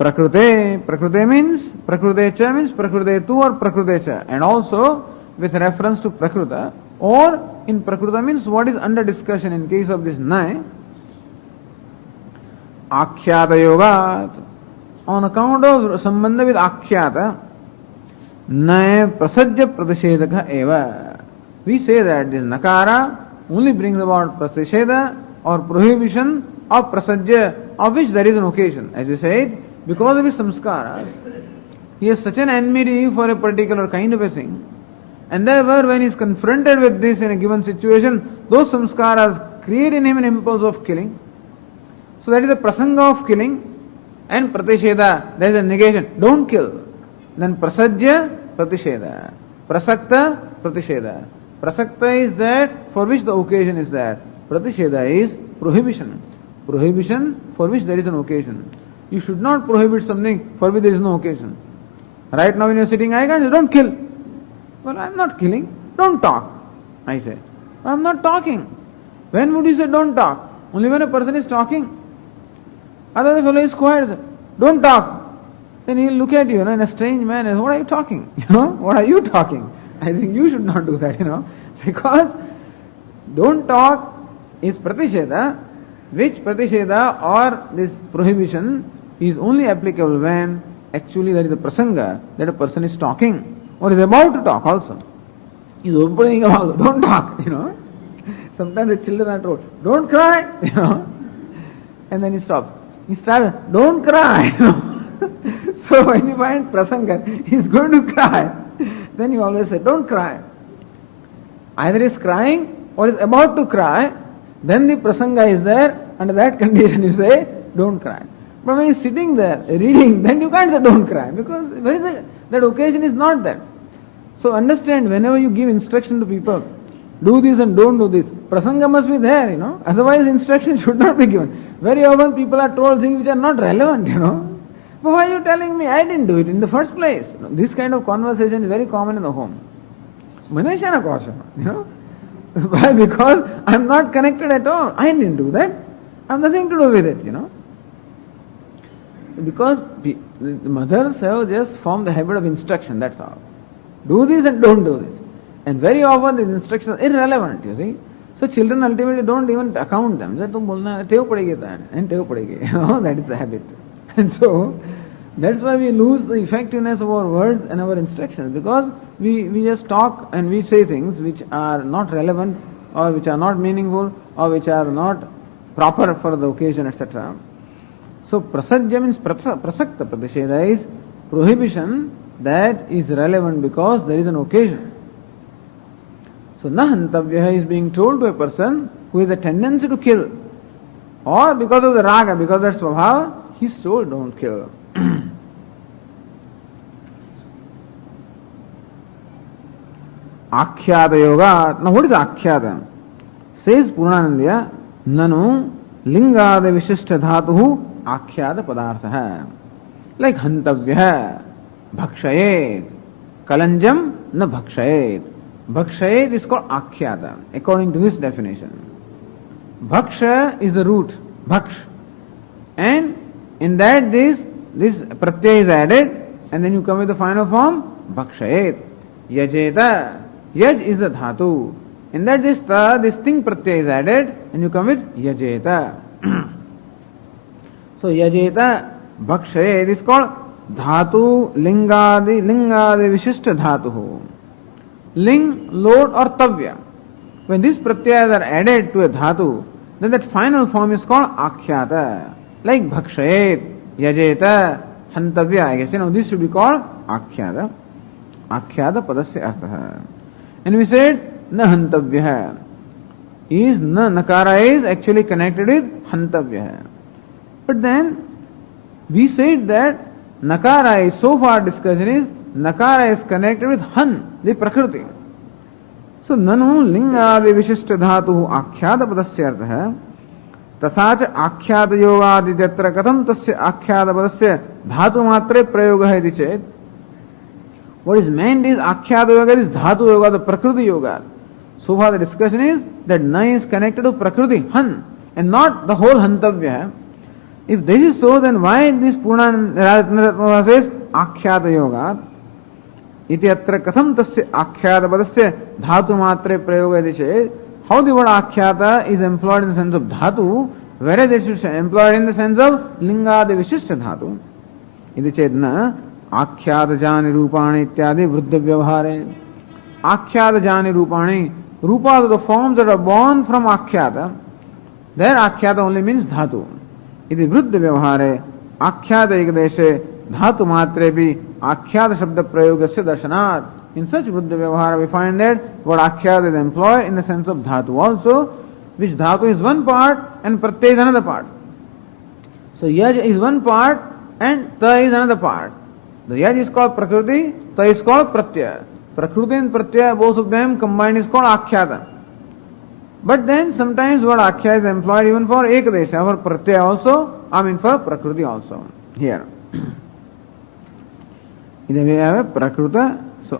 प्रकृते means प्रकृते च means प्रकृते tu or प्रकृते च, and also with reference to prakruta, or in prakruta means what is under discussion in case of this nai. Akhyata yoga, on account of sambandha with akhyata, nai prasajya pratishedaka eva. We say that this nakara only brings about pratisheda or prohibition of prasajya, of which there is an occasion. As you said, because of his samskaras, he has such an enmity for a particular kind of a thing. And therefore, when he is confronted with this in a given situation, those samskaras create in him an impulse of killing. So that is the prasanga of killing. And pratisheda, there is a negation. Don't kill. Then prasajya, pratisheda. Prasakta, pratisheda. Prasakta is that for which the occasion is that. Pratisheda is prohibition. Prohibition for which there is an occasion. You should not prohibit something for which there is no occasion. Right now when you are sitting, I can't say, don't kill. Well, I am not killing. Don't talk. I say, I am not talking. When would you say don't talk? Only when a person is talking. Otherwise the fellow is quiet. Don't talk. Then he will look at you, in a strange manner. What are you talking? What are you talking? I think you should not do that, because don't talk is pratisheda, which pratisheda or this prohibition is only applicable when actually there is a prasanga that a person is talking. Or is about to talk also. He is opening a mouth, don't talk, Sometimes the children are told, don't cry, And then he stops. He starts, don't cry, So when you find prasanga, he is going to cry. Then you always say, don't cry. Either he is crying or is about to cry, then the prasanga is there. Under that condition you say, don't cry. But when he is sitting there, reading, then you can't say don't cry, because that occasion is not there. So understand, whenever you give instruction to people, do this and don't do this, prasanga must be there, Otherwise instruction should not be given. Very often people are told things which are not relevant, But why are you telling me I didn't do it in the first place? This kind of conversation is very common in the home. Manashana kosha, Why? Because I am not connected at all. I didn't do that. I have nothing to do with it, Because the mothers have just formed the habit of instruction, that's all. Do this and don't do this. And very often these instructions are irrelevant, you see. So children ultimately don't even account them. That is the habit. And so That's why we lose the effectiveness of our words and our instructions, because we just talk and we say things which are not relevant or which are not meaningful or which are not proper for the occasion, etc. So prasajya means prasakta. Pratisheda is prohibition that is relevant because there is an occasion. So nahantavya is being told to a person who has a tendency to kill, or because of the raga, because that's svabhava, he's told don't kill. Akhyata yoga. Now what is akhyata? Says Purnanandya, nanu lingada vishishta dhatuhu akhyata padartha. Like hantavya, bhakshayet, kalanjam na bhakshayet. Bhakshayet is called akhyata according to this definition. Bhaksha is the root, bhaksh, and in that this pratyaya is added, and then you come with the final form bhakshayet. Yajeta, yaj is the dhatu. In that this thing pratyaya is added, and you come with yajeta. So yajeta, bhakshayet is called dhatu lingadi vishishta dhatuhu. Ling, lord or tavya. When these pratyayas are added to a dhatu, then that final form is called akhyata. Like bhakshayet, yajeta, hantavya. I guess this should be called akhyata. Akhyata padasya artha. And we said na hantavya is nakara is actually connected with hantavya. But then we said that nakara is, so far discussion is nakara is connected with han, the prakriti. So nanu lingadi vishishta dhatu akhyata padasya artha. तथा च आख्यात योगादि यत्र कथम तस्य आख्यात पदस्य धातु मात्रे प्रयोग है इति चेत. What is meant is आख्यात yoga is dhatu yoga, the prakriti yoga. So far the discussion is that na is connected to prakriti, han, and not the whole hantavya. If this is so, then why this Purnananda says आख्यात yoga? इति अत्र कथम तस्य आख्यात पदस्य धातु मात्रे प्रयोग है इति चेत. How the word akhyata is employed in the sense of dhatu, whereas it should be employed in the sense of lingadi vishishta dhatu. Iti chetna akhyata jani rupani ityadi vruddha vyavhare. Akhyata jani rupani. Rupas are the forms that are born from akhyata. There akhyata only means dhatu. Iti vruddha vyavhare. Akhyata ekadeshe dhatu matre bhi akhyata shabda prayogasya darshanat. In such Vruddha Vyavahara we find that what akhyata is employed in the sense of dhatu also, which dhatu is one part and pratyaya is another part. So yaj is one part and ta is another part. The yaj is called prakriti, ta is called pratyaya. Prakriti and pratyaya, both of them combined is called akhyata. But then sometimes what akhyata is employed even for ekadesha, for pratyaya also, for prakriti also. Here. Either we have a prakrita. So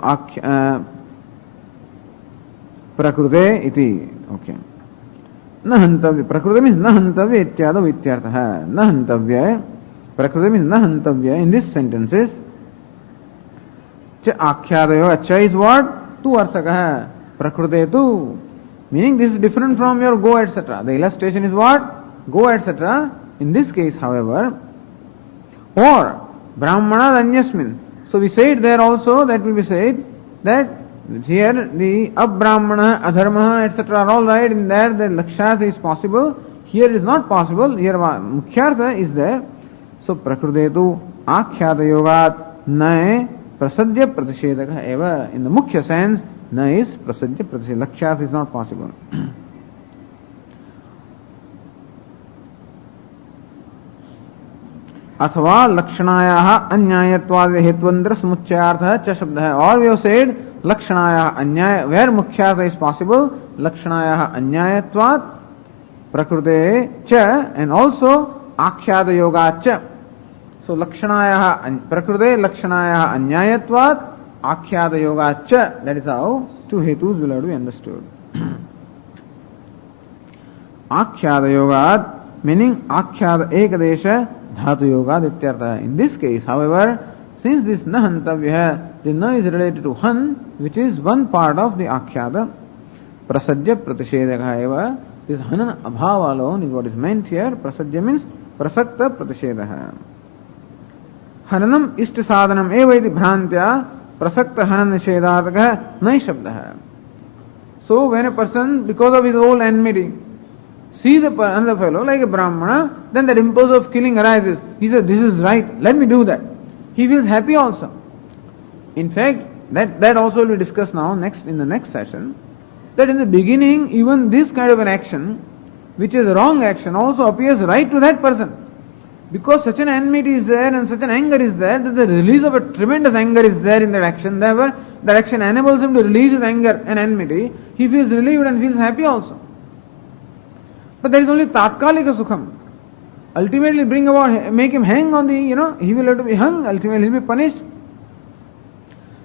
prakrute iti. Okay. Na hantavya. Prakrute means na hantavya ityado ityartha. Na hantavya. Prakrute means na hantavya. In this sentences, cha akhyadayo. Cha is what? Tu arsaka. Prakrute tu. Meaning this is different from your go, etc. The illustration is what? Go, etc. In this case, however, or brahmana anyasmin. So we said there also that will be said that here the abbrahmana, adharma, etc. are all right. In there the lakshas is possible. Here it is not possible. Here mukhyartha is there. So prakrutetu akhyata yogat nae prasadya pratishedaka eva. In the mukhya sense, na is prasadya pratishedaka. Lakshas is not possible. अथवा लक्षणायाः अन्यायत्वाद हेतुवंतर समुच्चयार्थः च शब्दः. और we have said लक्षणायाः अन्याय, where मुख्यार्थ is possible, लक्षणायाः अन्यायत्वाद प्रकृते च and also आख्यात योगात् च. So लक्षणायाः प्रकृते लक्षणायाः अन्यायत्वाद आख्यात योगात् च. That is how two hetus will have to be understood. आख्यात योगात् meaning आख्यात एकदेश dhatu yoga ityartha. In this case, however, since this na hantavya, the na is related to han, which is one part of the akhyata, prasadya pratishedaka eva. This hanan abhava alone is what is meant here. Prasadya means prasakta pratishedaka. हननम इष्ट साधनम एव इति भ्रांत्या प्रसक्त हनन निषेधार्थकः न शब्दः. So when a person, because of his old enmity, sees another fellow like a Brahmana, then that impulse of killing arises. He says, this is right, let me do that. He feels happy also. In fact, that also will be discussed now in the next session, that in the beginning, even this kind of an action, which is a wrong action, also appears right to that person. Because such an enmity is there and such an anger is there, that the release of a tremendous anger is there in that action. Therefore, that action enables him to release his anger and enmity. He feels relieved and feels happy also. But there is only tatkalika sukham. Ultimately make him hang on he will have to be hung, ultimately he will be punished.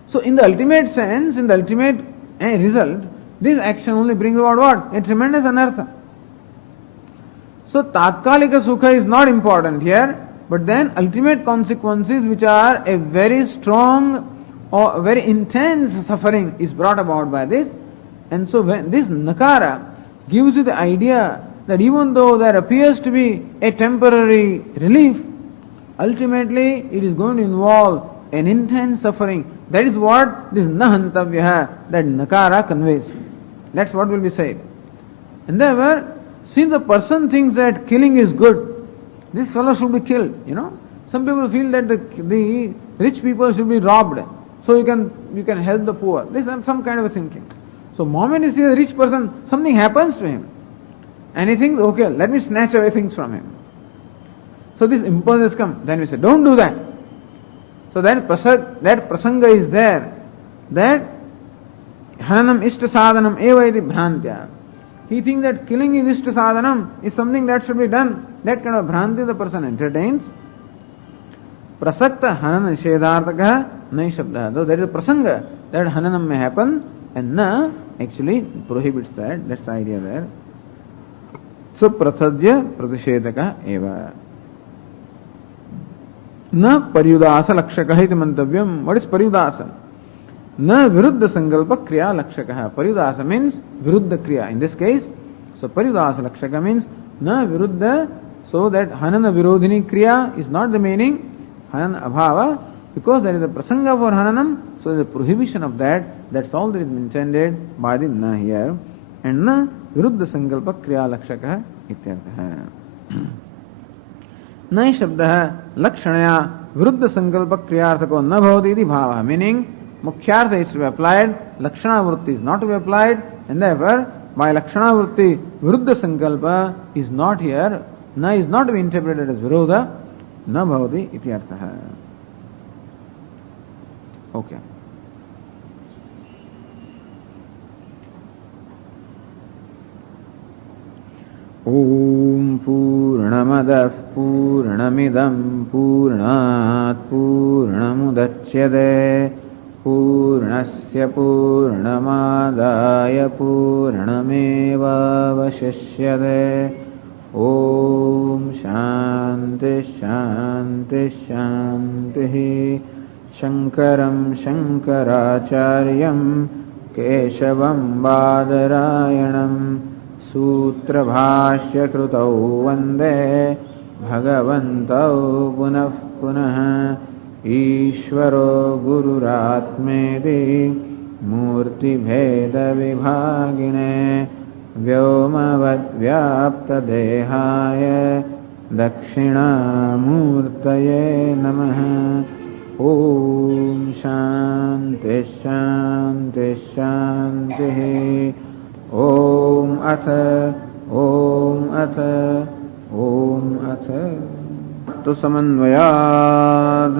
So in the ultimate sense, in the ultimate result, this action only brings about what? A tremendous anartha. So tatkalika sukha is not important here, but then ultimate consequences which are a very strong or very intense suffering is brought about by this. And so when this nakara gives you the idea that even though there appears to be a temporary relief, ultimately it is going to involve an intense suffering. That is what this nahantavya, that nakara conveys. That's what will be said. And therefore, since the person thinks that killing is good, this fellow should be killed, Some people feel that the rich people should be robbed, so you can help the poor. This is some kind of a thinking. So moment you see a rich person, something happens to him. And he thinks, okay, let me snatch away things from him. So this impulse has come. Then we say, don't do that. So that prasanga is there. That hananam ishta sadhanam eva iti bhrantya. He thinks that killing is ishta sadhanam, is something that should be done. That kind of bhranti the person entertains. Prasakta hanana nishedhartaka nai shabda. Though there is a prasanga that hananam may happen and na actually prohibits that. That's the idea there. So prasadya pratishedaka eva. Na paryudasa lakshaka iti mantavyam. What is paryudasa? Na viruddha sankalpa kriya lakshaka. Paryudasa means viruddha kriya. In this case, so paryudasa lakshaka means na viruddha, so that hanana virodhini kriya is not the meaning. Hanana abhava, because there is a prasanga for hananam, so there is a prohibition of that. That's all that is intended by the na here. And na viruddha sankalpa kriya lakshaka ityartha. Nai shabda lakshanya viruddha sankalpa kriyarthako na bhavati iti bhava. Meaning, mukhyartha is to be applied, lakshana vritti is not to be applied, and therefore, by lakshana vritti, viruddha sankalpa is not here, na is not to be interpreted as virodha, na bhavati iti artha. Okay. Om Purnamadah Purnamidam Purnat Purnamudachyate Purnasya Purnamadaya Purnameva Vashishyate. Om Shanti Shanti Shanti. Shankaram Shankaracharyam Keshavam Badarayanam Sūtra Bhāshya Krutau Vande Bhagavantau Punah Punah Ishvaro Gururatmeti Murti Bheda Vibhagine Vyomavad Vyapta Dehaya Dakshina Murtaye Namaha. Om Shanti Shanti Shanti. Om Atha Tu Samanvayad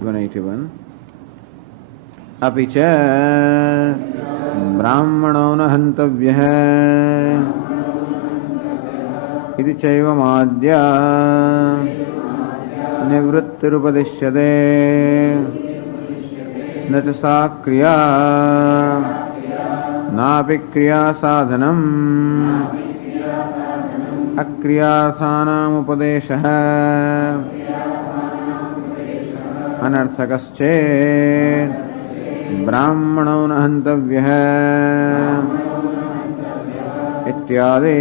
181. Apicha Brahmano na hantavyah iti chaiva madhya nivrittirupadishyate na cha sa kriya napi kriya sadhanam akriyathanam upadeshaha anarthakasche brahmano na hantavyah ityadi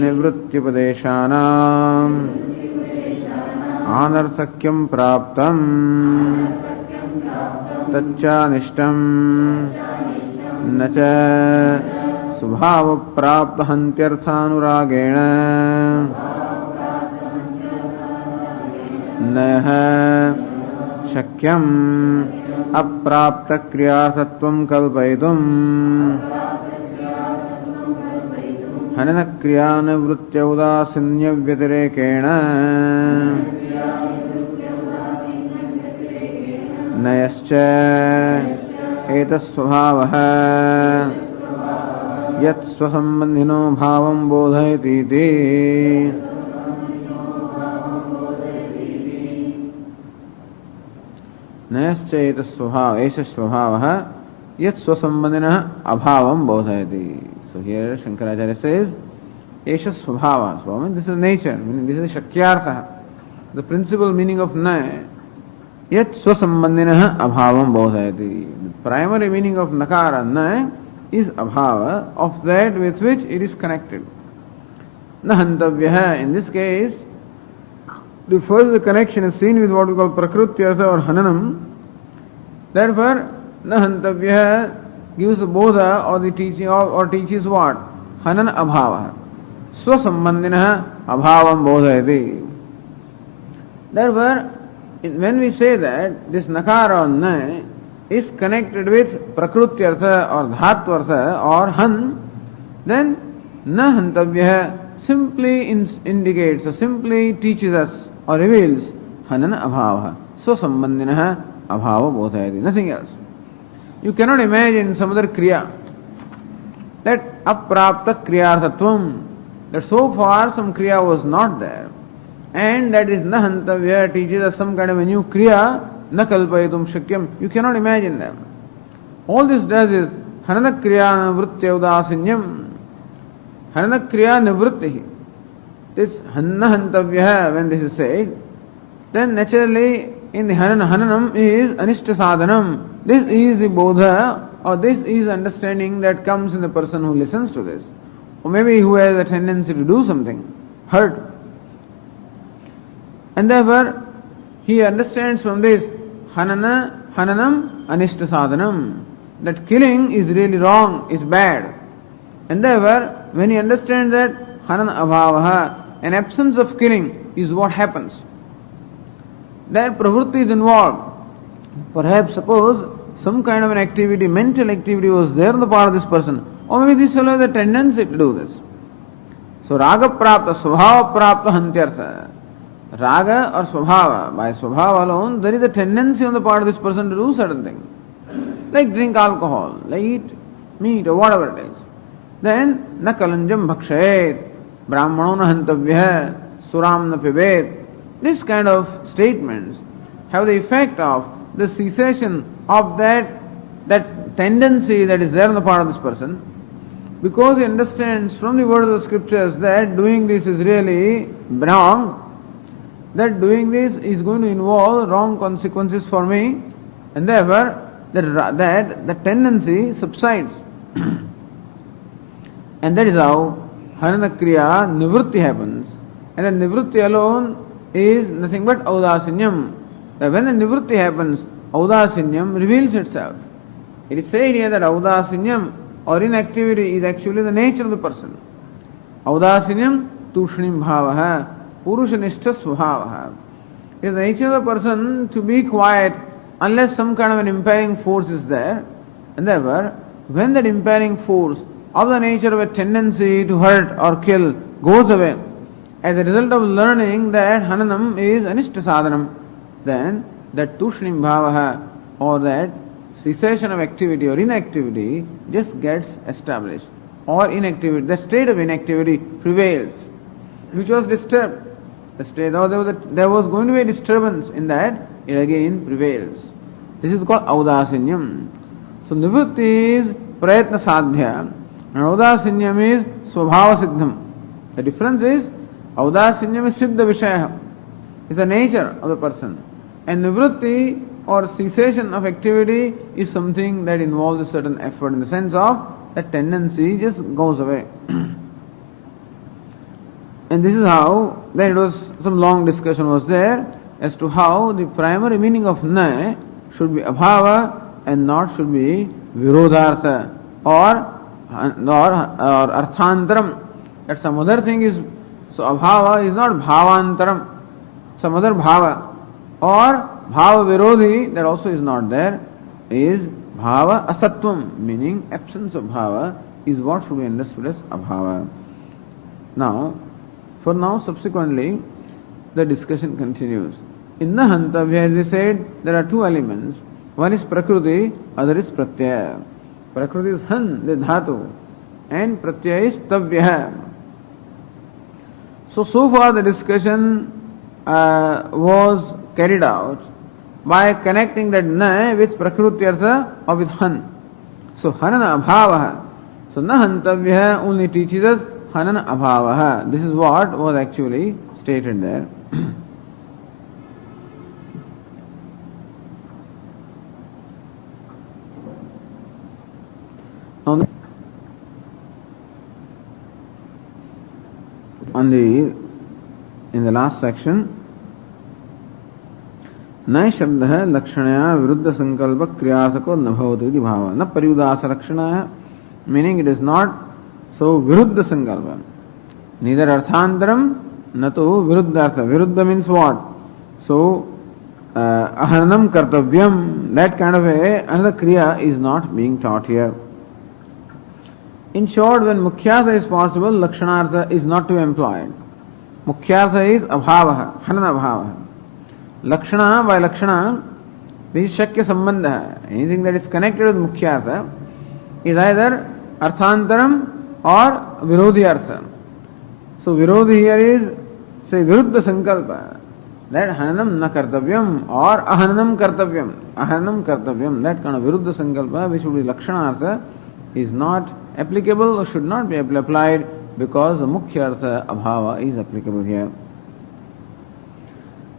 nivrittipadeshanam anarthakyam praptam tachanishtam nacha subhava prapta hantyarthanuragena naha shakyam aprapta kriyasattvam kalpaitum hanana kriyana vruttya udasinya vyatirekena nayascha etasvabhavaha yat swasambandhino bhavam bodhayati iti nayascha etasvabhavaha esha svabhavaha yat swasambandhina abhavam bodhayati. So here Shankaracharya says esha svabhava. Swami, this is nature, meaning this is shakyartha. The principal meaning of na yat swasambandhina abhavam bodhayati. The primary meaning of nakara na is abhava of that with which it is connected. Nahantavyaha, in this case, the first connection is seen with what we call prakrutyartha or hananam. Therefore, nahantavyaha gives bodha or the teaching or teaches what? Hanan abhava. Swasambandhina abhavam bodhayati. Therefore, when we say that this nakara or na is connected with prakrutyartha or dhatvartha or han, then nahantavyaha simply indicates or simply teaches us or reveals hanan abhava. Swasambandhina abhava bodhayati. Nothing else. You cannot imagine some other kriya that aprapta kriyarthatvam, that so far some kriya was not there, and that is nahantavya teaches us some kind of a new kriya, na kalpayitum shakyam. You cannot imagine them. All this does is hanana kriya nivrittya udasinyam, hanana kriya nivritti. This nahantavya, when this is said, then naturally in the hananam is anishta sadhanam. This is the bodha or this is understanding that comes in the person who listens to this. Or maybe who has a tendency to do something, hurt. And therefore, he understands from this hananam anishta sadhanam, that killing is really wrong, is bad. And therefore, when he understands that hanan abhavaha, an absence of killing is what happens, that pravritti is involved. Perhaps suppose some kind of an activity, mental activity was there on the part of this person, or maybe this fellow has a tendency to do this. So raga prapta, svabhava prapta hantyartha. Raga or svabhava, by svabhava alone, there is a tendency on the part of this person to do certain things. Like drink alcohol, like eat meat or whatever it is. Then, na kalanjam bhakshayet, brahmano na hantavya, suram na pibet. This kind of statements have the effect of the cessation of that tendency that is there on the part of this person, because he understands from the words of the scriptures that doing this is really wrong, that doing this is going to involve wrong consequences for me, and therefore that the tendency subsides. And that is how hanana kriya nivritti happens. And the nivritti alone is nothing but audasinyam. When the nivritti happens, audasinyam reveals itself. It is said here that audasinyam or inactivity is actually the nature of the person. Audasinyam tushnim bhavaha, purushanishta svabhavaha. It is the nature of the person to be quiet unless some kind of an impelling force is there. And therefore, when that impelling force of the nature of a tendency to hurt or kill goes away, as a result of learning that hananam is anishta sadhanam, then that tushnim bhavaha or that cessation of activity or inactivity just gets established. Or inactivity, the state of inactivity prevails, which was disturbed. The state, there was going to be a disturbance in that, it again prevails. This is called audasinyam. So nivritti is prayatna sadhya and audasinyam is svabhava siddham. The difference is audasinyam is siddha vishaya, is the nature of the person, and nivritti or cessation of activity is something that involves a certain effort, in the sense of that tendency just goes away. And this is how, then it was some long discussion was there, as to how the primary meaning of na should be abhava and not should be virodhartha or arthantaram. That some other thing is, so abhava is not bhavantaram, some other bhava, or bhava virodhi, that also is not there, is bhava asatvam, meaning absence of bhava is what should be understood as abhava. Now, subsequently, the discussion continues. In the hantavya, as we said, there are two elements. One is prakriti, other is pratyaya. Prakriti is han, the dhatu, and pratyaya is tavya. So far the discussion was carried out by connecting that na with prakrutyartha or with han. So hanana abhavaha. So na hantavya only teaches us hanana abhavaha. This is what was actually stated there. In the last section, न शब्दः लक्षणया विरुद्ध संकल्प क्रियार्थको न भवति इति भावः न पर्युदास लक्षणः, meaning it is not so viruddha sankalpa, neither arthantaram nato viruddhartha. Viruddha means what? So ahanam kartavyam, that kind of another kriya is not being taught here. In short, when mukhyartha is possible, lakshanartha is not to be employed. Mukhyartha is abhavaha, hanana abhavaha. Lakshana, by lakshana, means shakya sambandha. Anything that is connected with mukhyartha is either arthantaram or virodhi artha. So virodhi here is, say, viruddha sankalpa. That hananam na kartavyam or ahananam kartavyam. Ahananam kartavyam, that kind of viruddha sankalpa, which would be lakshana artha, is not applicable or should not be applied because the mukhya artha abhava is applicable here.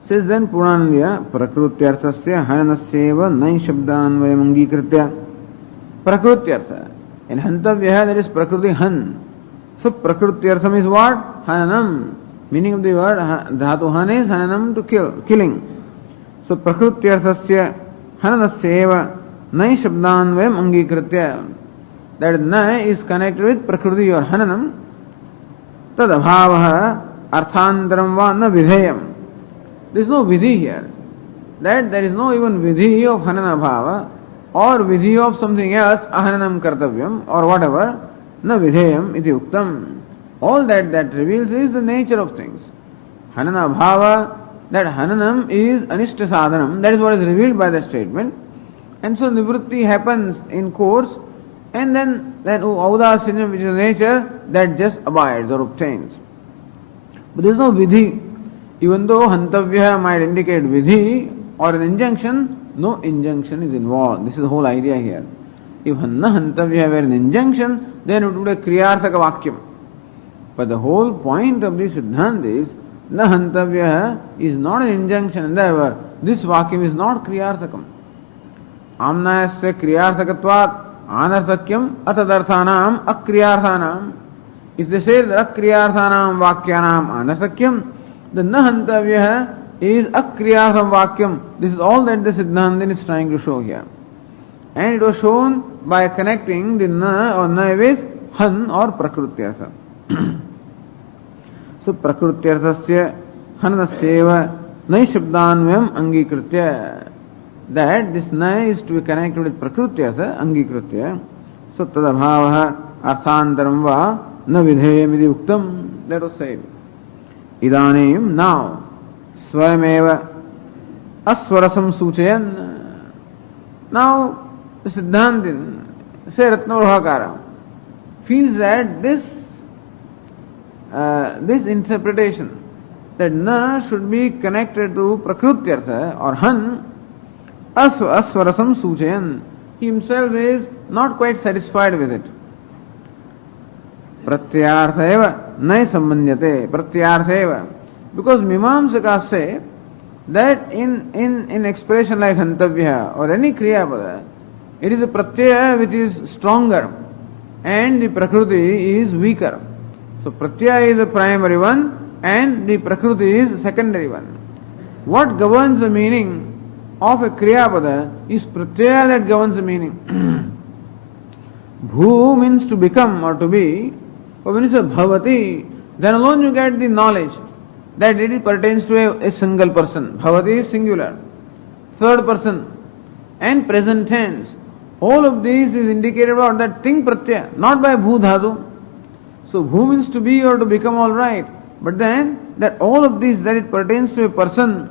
Says then Puranandya, prakrutyarthasya hananasyeva nai shabdanvayam angikritya. Prakrutyartha. In hantavya there is prakriti han. So prakrutyartham is what? Hananam. Meaning of the word dhatu han is hananam, to kill, killing. So prakrutyarthasya hananasyeva nai shabdanvayam angikritya. That na is connected with prakriti or hananam. Tad abhavaha arthantaram va na vidheyam. There is no vidhi here. That there is no even vidhi of hanana bhava or vidhi of something else, ahananam kartavyam or whatever, na vidheyam iti uktam. All that reveals is the nature of things. Hanana bhava, that hananam is anishta sadhanam, that is what is revealed by the statement. And so nivritti happens in course, and then that audasinyam, which is nature, that just abides or obtains. But there is no vidhi. Even though hantavya might indicate vidhi or an injunction, no injunction is involved. This is the whole idea here. If na hantavya were an injunction, then it would be a kriyarthaka vakyam. But the whole point of this siddhanta is, na hantavya is not an injunction, and therefore this vakyam is not kriyarthakam. Amnayasya kriyarthakatvat anarthakyam atadarthanam akriyarthanam. If they say that akriyarthanam vakyanam anarthakyam, the na hantavya is akriyasam vakyam. This is all that the Siddhanta is trying to show here. And it was shown by connecting the na or na with han or prakrutyartha. So prakrutyarthasya hananasyeva nai shabdanvyam angikritya. That this na is to be connected with prakrutyartha angikritya. So tadabhavaha arthantaram va na vidheyam iti uktam. That was said. Idanim, now, swayameva aswarasam suchayan. Now, the Siddhantin, say Ratnavahakara, feels that this interpretation, that na should be connected to prakrutyartha or han, aswarasam suchayan, he himself is not quite satisfied with it. Pratyartha eva nai sambandhyate, pratyartha eva. Because Mimamsakas say that in expression like hantavya or any kriya pada, it is a pratyaya which is stronger and the prakriti is weaker. So pratyaya is the primary one and the prakriti is the secondary one. what governs the meaning of a Kriyapada is Pratyaya that governs the meaning. Bhu means to become or to be, but when you say Bhavati, then alone you get the knowledge that it pertains to a single person. Bhavati is singular. Third person and present tense. All of these is indicated about that thing Pratyaya, not by Bhu Dhatu. So Bhu means to be or to become, all right. But then that all of these, that it pertains to a person,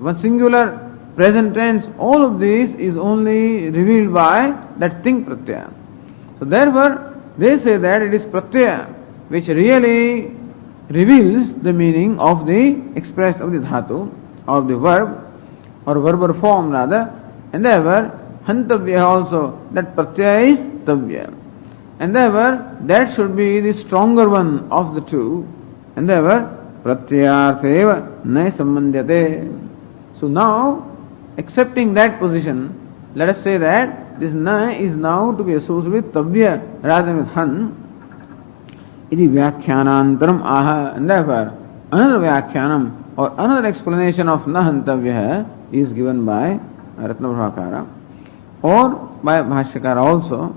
one singular, present tense, all of these is only revealed by that thing Pratyaya. So therefore, they say that it is Pratyaya which really reveals the meaning of the expressed of the dhatu, of the verb, or verbal form rather, and therefore Hantavya also, that Pratyaya is Tavya. And therefore, that should be the stronger one of the two, and therefore Pratyayartheva na sambandhyate. So now, accepting that position, let us say that this na is now to be associated with Tavya rather than with Han. Iti Vyakhyanantaram aha, and therefore another Vyakhyanam or another explanation of na hantavya is given by Ratnabhakara or by Bhashyakara also.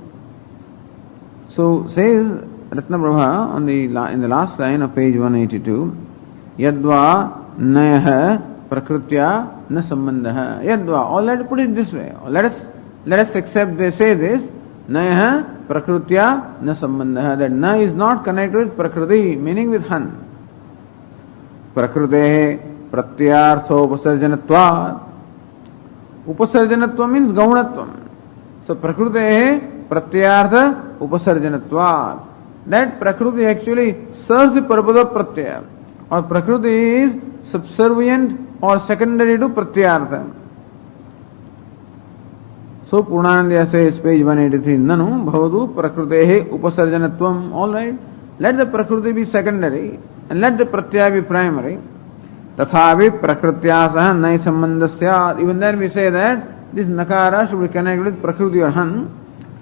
So says Ratnaprabha in the last line of page 182, Yadva Nayah Prakritya Na Sambandha. Yadva, or let us put it this way, let us accept, they say this, Nayah Prakritya Na Sambandha, that Na is not connected with Prakriti, meaning with Han. Prakritehe Pratyartho Upasarjanatvat. Upasarjanatva means Gaunatvam. So Prakritehe Pratyartha Upasarjanatvat. That Prakriti actually serves the purpose of Pratyaya. Or Prakriti is subservient or secondary to Pratyartha. So Purnanandya says, page 183, Nanu Bhavadu Prakritehe Upasarjanatvam. Alright, let the Prakriti be secondary and let the Pratyaya be primary. Tathavi Prakrityasa Nai Sambandhasyat. Even then we say that this Nakara should be connected with Prakriti or Han.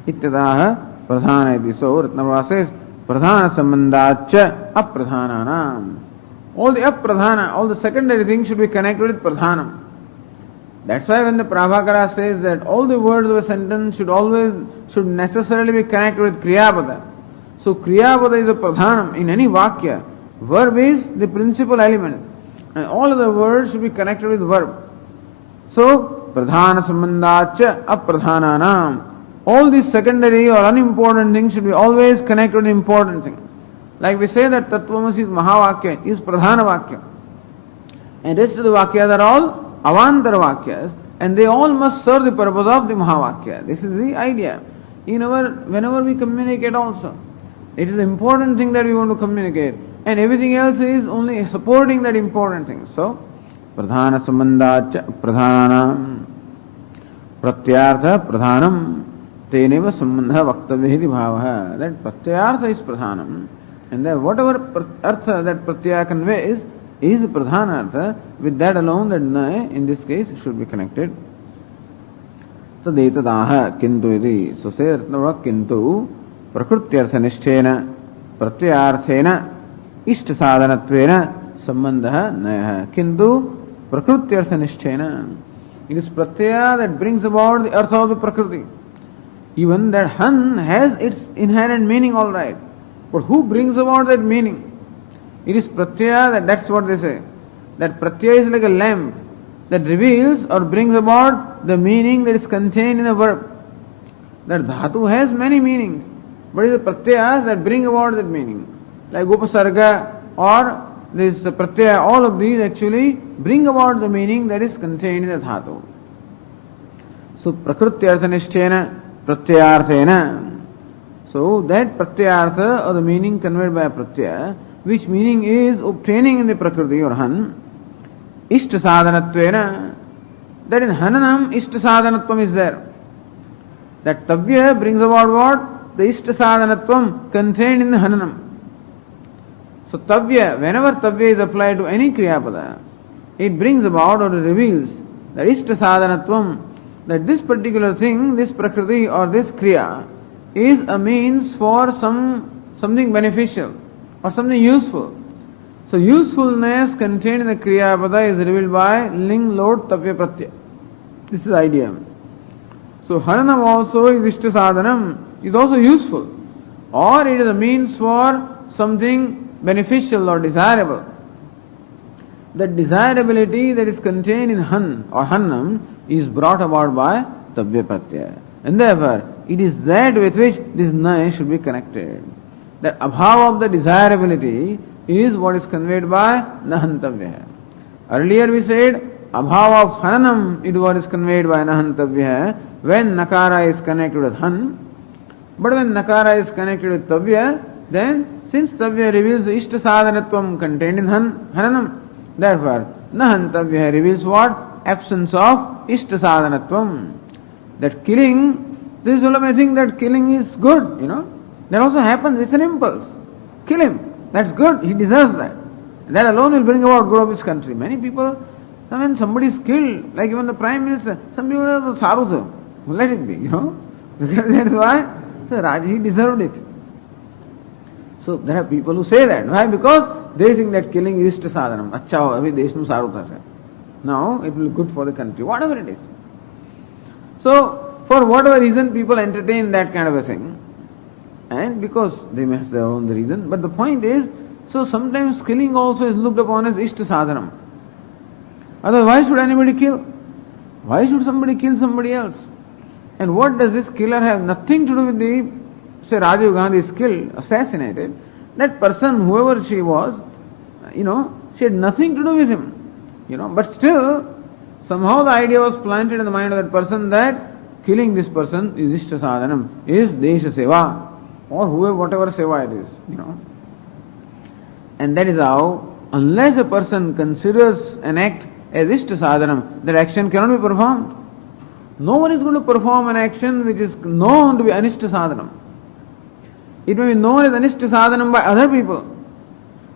Ityadaha Pradhana iti. So Ratnavara says, Pradhana Sambandhacha Apradhananam. All the Apradhana, all the secondary things should be connected with Pradhanam. That's why when the Prabhakara says that all the words of a sentence should necessarily be connected with Kriyapada. So Kriyapada is a Pradhanam in any Vakya. Verb is the principal element. And all other words should be connected with verb. So Pradhana Sambandhacha Apradhananam. All these secondary or unimportant things should be always connected with important things. Like we say that Tattvamasi is Mahavakya, is Pradhana Vakya. And rest of the Vakyas are all Avantara Vakyas, and they all must serve the purpose of the Mahavakya. This is the idea. Whenever we communicate also, it is an important thing that we want to communicate, and everything else is only supporting that important thing. So, Pradhana Sambandhacha Pradhanam Pratyartha Pradhanam Teneva Sambandha Vaktavya Bhavaha. That Pratyartha is Pradhanam, and that whatever artha that Pratyaya conveys is Pradhana artha. With that alone, that Na in this case should be connected. Tadetadaha Kintu iti. So say Ratnavara Kintu Prakrityartha Nishtena Pratyarthena Ishta Sadhanatvena Sambandha Nayah. Kintu Prakrityartha Nishtena. It is Pratyaya that brings about the artha of the Prakriti. Even that Han has its inherent meaning, all right. But who brings about that meaning? It is Pratyaya, that's what they say. That Pratyaya is like a lamp that reveals or brings about the meaning that is contained in a verb. That Dhatu has many meanings, but it is the Pratyayas that bring about that meaning. Like Upasarga or this Pratyaya, all of these actually bring about the meaning that is contained in the Dhatu. So Prakrityartha Nishtena Pratyayarthena. So that Pratyayartha or the meaning conveyed by Pratyaya, which meaning is obtaining in the Prakriti or Han, Ishta Sadhanatvena, that in Hananam Ishta Sadhanatvam is there. That Tavya brings about what? The Ishta Sadhanatvam contained in the Hananam. So Tavya, whenever Tavya is applied to any Kriyapada, it brings about or it reveals that Ishta Sadhanatvam, that this particular thing, this Prakriti or this Kriya is a means for something beneficial or something useful. So usefulness contained in the Kriya Pada is revealed by Ling Lord Tavya Pratyaya. This is the idea. So Haranam also is Ishta Sadhanam, is also useful. Or it is a means for something beneficial or desirable. The desirability that is contained in Han or Hannam is brought about by Tavya Pratyaya. And therefore, it is that with which this Na should be connected. That abhava of the desirability is what is conveyed by Nahantavya. Earlier we said, abhava of Hananam is what is conveyed by Nahantavya when Nakara is connected with Han. But when Nakara is connected with Tavya, then since Tavya reveals the Ishta Sadhanatvam contained in Hananam, therefore Nahantavya reveals what? Absence of Ishta Sadhanatvam. That killing, this is all I think that killing is good, That also happens, it's an impulse. Kill him, that's good, he deserves that. That alone will bring about good of his country. Many people, when somebody is killed, like even the Prime Minister, some people are the Saraswatiji. Let it be, Because that's why, so Raj, he deserved it. So there are people who say that. Why? Because they think that killing is Ishta Sadhanam. Acha ho, abhi desh nu saru tha. Now it will be good for the country, whatever it is. So, for whatever reason people entertain that kind of a thing, and because they may have their own reason, but the point is, so sometimes killing also is looked upon as Ishta Sadhanam. Otherwise, why should anybody kill? Why should somebody kill somebody else? And what does this killer have? Nothing to do with the, say Rajiv Gandhi is killed, assassinated. That person, whoever she was, she had nothing to do with him. But still, somehow the idea was planted in the mind of that person that killing this person is Ishta Sadhanam, is Desha Seva, or whatever Seva it is, And that is how, unless a person considers an act as Ishta Sadhanam, that action cannot be performed. No one is going to perform an action which is known to be Anishta Sadhanam. It may be known as Anishta Sadhanam by other people,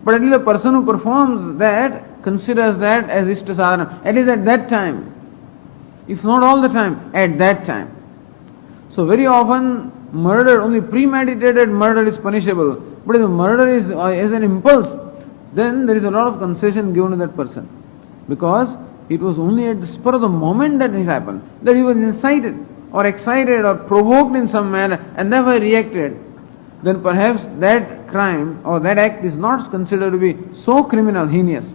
but at least the person who performs that considers that as Ishta Sadhanam, at least at that time. If not all the time, at that time. So very often murder, only premeditated murder is punishable. But if the murder is as an impulse, then there is a lot of concession given to that person. Because it was only at the spur of the moment that this happened, that he was incited or excited or provoked in some manner and therefore reacted. Then perhaps that crime or that act is not considered to be so criminal, heinous.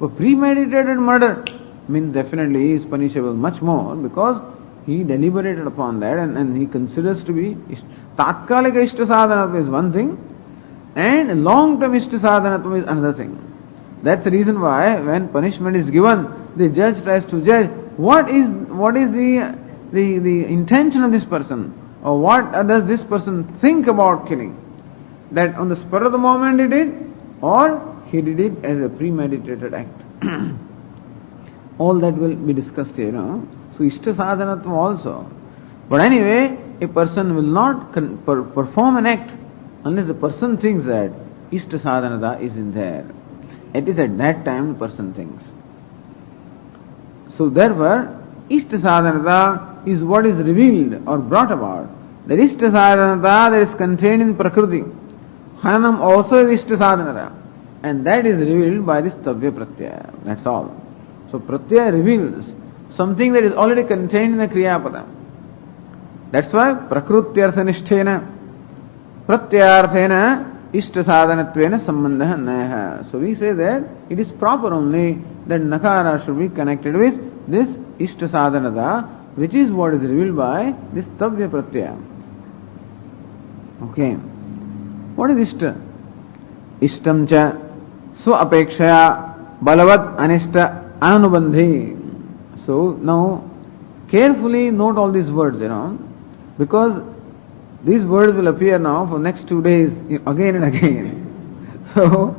But premeditated murder means definitely is punishable much more because he deliberated upon that and he considers to be Tatkalika Ishta Sadhanatva is one thing and long-term Ishta Sadhanatva is another thing. That's the reason why when punishment is given, the judge tries to judge what is the intention of this person or what does this person think about killing. That on the spur of the moment he did or he did it as a premeditated act. All that will be discussed here. So Ishta Sadhanatva also. But anyway, a person will not perform an act unless the person thinks that Ishta Sadhanata is in there. It is at that time the person thinks. So therefore, Ishta Sadhanata is what is revealed or brought about. The Ishta Sadhanata that is contained in Prakriti. Hananam also is Ishta Sadhanata. And that is revealed by this Tavya Pratyaya. That's all. So Pratyaya reveals something that is already contained in the Kriyapada. That's why Prakrutyarthanisthena Pratyarthena Ishta Sadhanatvena Sambandha Nayaha. So we say that it is proper only that Nakara should be connected with this Ishta Sadhanata, which is what is revealed by this Tavya Pratyaya. Okay. What is Ishta? Ishtam cha Swa-apekshaya Balavat Anishta Anubandhi. So now carefully note all these words, because these words will appear now for next 2 days again and again. So,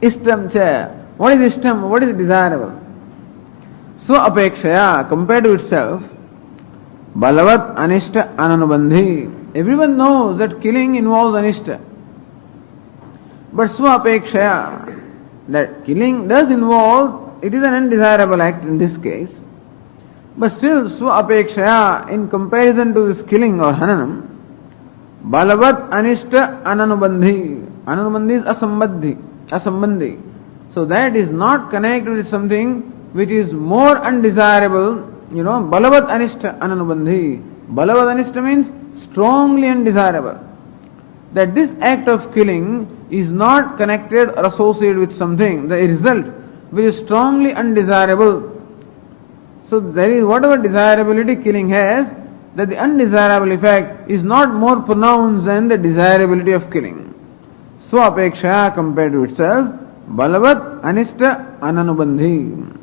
Ishtam cha. What is Ishtam? What is desirable? Swa-apekshaya, compared to itself, Balavat Anishta Ananubandhi. Everyone knows that killing involves Anishta. But Swa-apekshaya, that killing does involve, it is an undesirable act in this case. But still, Swa-apekshaya, in comparison to this killing or Hananam, Balavat Anishta Ananubandhi. Ananubandhi is asambandhi. asambandhi. So that is not connected with something which is more undesirable, balavat anishta ananubandhi. Balavat anishta means strongly undesirable. That this act of killing is not connected or associated with something, the result which is strongly undesirable. So there is whatever desirability killing has, that the undesirable effect is not more pronounced than the desirability of killing. Swapeksha compared to itself, balavat anishta ananubandhi.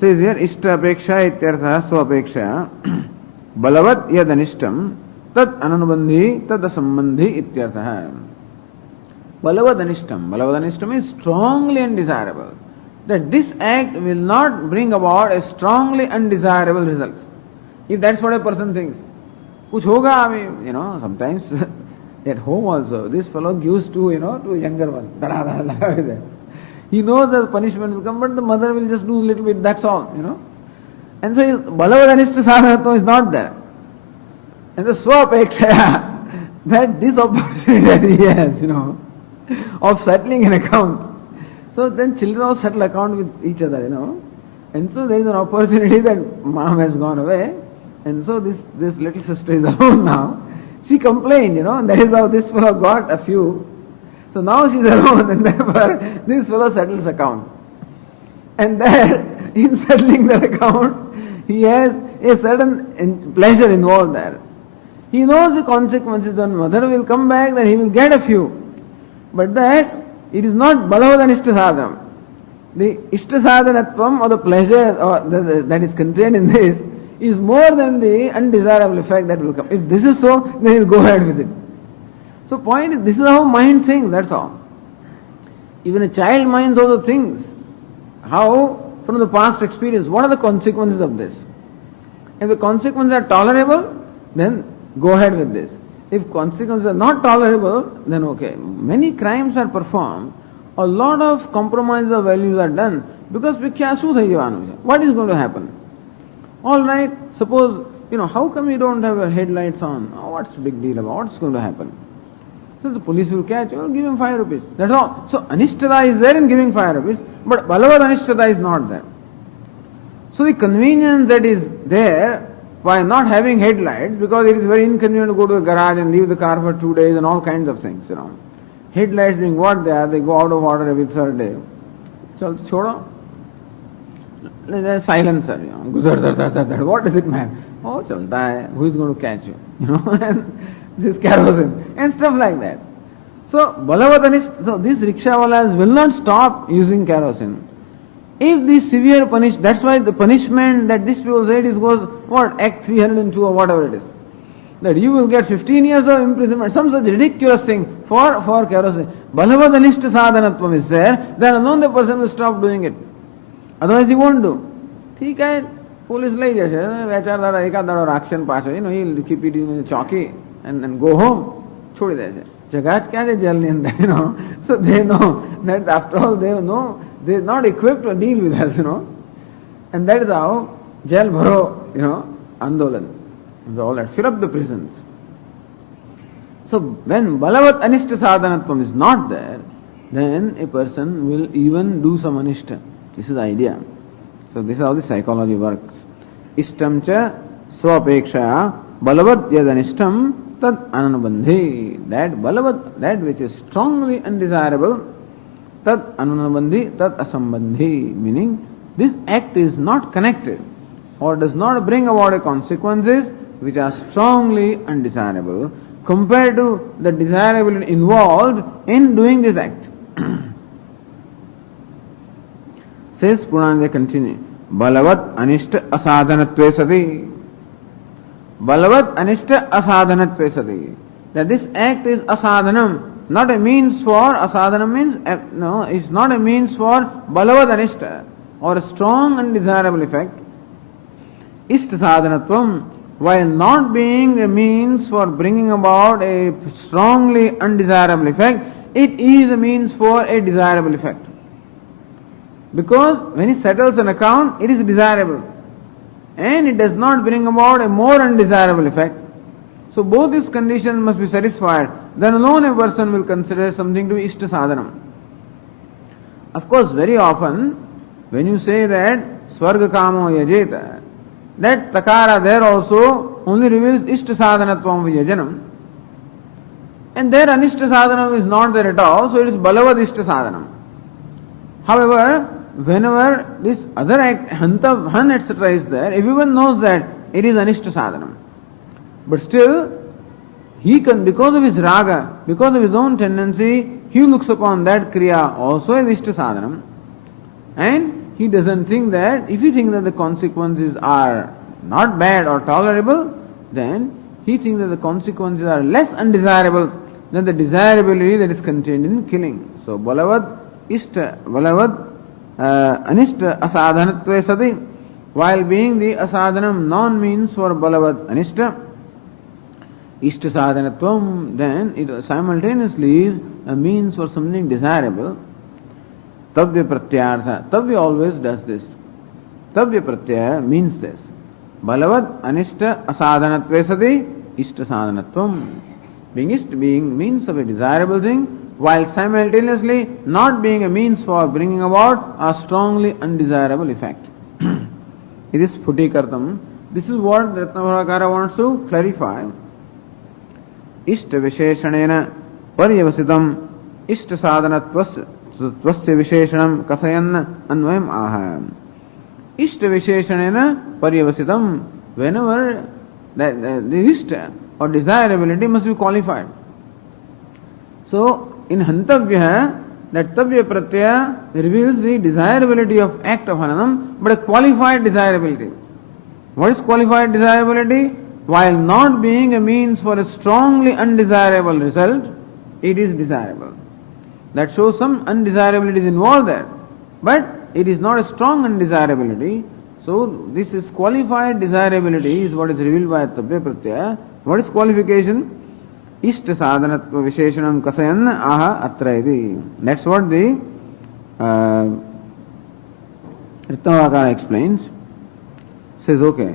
Says here, ishta apeksha ityartha swapeksha, balavat yad anishtam, tat ananubandhi, tad asambandhi ityartha. Balavat anishtam is strongly undesirable. That this act will not bring about a strongly undesirable result. If that's what a person thinks. Kuch hoga, I mean, sometimes at home also, this fellow gives to a younger one. He knows the punishment will come, but the mother will just do a little bit, that's all, And so balavat anishta sadhanatvam is not there. And the swapekshaya, that this opportunity that he has, of settling an account. So then children also settle account with each other, And so there is an opportunity that mom has gone away. And so this little sister is alone now. She complained, and that is how this fellow got a few. So now she is alone, and therefore this fellow settles account. And there, in settling that account, he has a certain pleasure involved there. He knows the consequences. When mother will come back, then he will get a few. But that, it is not balavat anishta sadhanam. The ishta sadhanatvam, or the pleasure that is contained in this, is more than the undesirable effect that will come. If this is so, then he will go ahead with it. So point is, this is how mind thinks, that's all. Even a child mind also thinks. How, from the past experience, what are the consequences of this? If the consequences are tolerable, then go ahead with this. If consequences are not tolerable, then okay. Many crimes are performed, a lot of compromise of values are done, because what is going to happen? Alright, suppose, how come you don't have your headlights on? Oh, what's the big deal about? What's going to happen? So the police will catch you, give him 5 rupees. That's all. So anishtada is there in giving 5 rupees, but balavat anishtada is not there. So the convenience that is there by not having headlights, because it is very inconvenient to go to a garage and leave the car for 2 days and all kinds of things, Headlights being what they are, they go out of order every 3rd day. Chal chodo. There's silencer, what does it matter? Oh, chalta hai. Who is going to catch you? And this kerosene and stuff like that. So, so these rickshawalas will not stop using kerosene. If the severe that's why the punishment that this people said goes, Act 302 or whatever it is. That you will get 15 years of imprisonment, some such ridiculous thing for kerosene. Balavat anishta sadhanatvam is there, then alone the person will stop doing it. Otherwise he won't do. ठीक है, police लई जैसे बेचारा दादा एक आधा और action pass है, he'll keep it in the chalky and go home. छोड़ दे ऐसे. जगह क्या है jail नहीं अंदर, So they know that after all they know they're not equipped to deal with us, And that is how jail bharo, andolan. So all that, fill up the prisons. So when balavat anishta sadhanatvam is not there, then a person will even do some anishta. This is the idea. So this is how the psychology works. Ishtam cha swapekshaya balavat yad anishtam tad ananubandhi. That balavat, that which is strongly undesirable, tad ananubandhi, tad asambandhi. Meaning, this act is not connected or does not bring about a consequences which are strongly undesirable compared to the desirability involved in doing this act. Says Purnanda, continue. Balavat anishta asadhanatve sati. Balavat anishta asadhanatve sati. That this act is asadhanam, not a means for, asadhanam means, no, it's not a means for balavat anishta, or a strong undesirable effect. Ishta sadhanatvam, while not being a means for bringing about a strongly undesirable effect, it is a means for a desirable effect. Because when he settles an account, it is desirable. And it does not bring about a more undesirable effect. So both these conditions must be satisfied. Then alone a person will consider something to be ishta sadhanam. Of course, very often, when you say that Swarga Kamo Yajeta, that Takara there also only reveals Ishta Sadhanatvam Vyajanam. And there Anishta Sadhanam is not there at all, so it is Balavad Ishta Sadhanam. However, whenever this other act, Han etc. is there, everyone knows that it is Anishta Sadhanam. But still, he can, because of his raga, because of his own tendency, he looks upon that Kriya also as Ishta Sadhanam. And he doesn't think that, if he thinks that the consequences are not bad or tolerable, then he thinks that the consequences are less undesirable than the desirability that is contained in killing. So, Balavad Ishta, Balavad Anishta Asadhanatve Sati, while being the Asadhanam non-means for Balavad Anishta, Ishta Sadhanatvam, then it simultaneously is a means for something desirable. Tavya Pratyartha, Tavya always does this. Tavya Pratyaya means this. Balavad Anishta Asadhanatve Sati, Ishta Sadhanatvam. Being Ishta, being means of a desirable thing, while simultaneously not being a means for bringing about a strongly undesirable effect. It is Phutikartam. This is what Ratnavarakara wants to clarify. Ishta Visheshanena Paryavasitam Ishta Sadhanatvasya Visheshanam Kasayan Anvayam Aha. Ishta Visheshanena Paryavasitam. Whenever the Ishta or desirability must be qualified. So, in Hantavya, that Tavya Pratyaya reveals the desirability of act of Hananam, but a qualified desirability. What is qualified desirability? While not being a means for a strongly undesirable result, it is desirable. That shows some undesirability is involved there. But it is not a strong undesirability. So, this is qualified desirability is what is revealed by Tavya Pratyaya. What is qualification? Ishta sadhanatva visheshanam kasayan aha atraidi. That's what the Ritnavakara explains. Says, okay.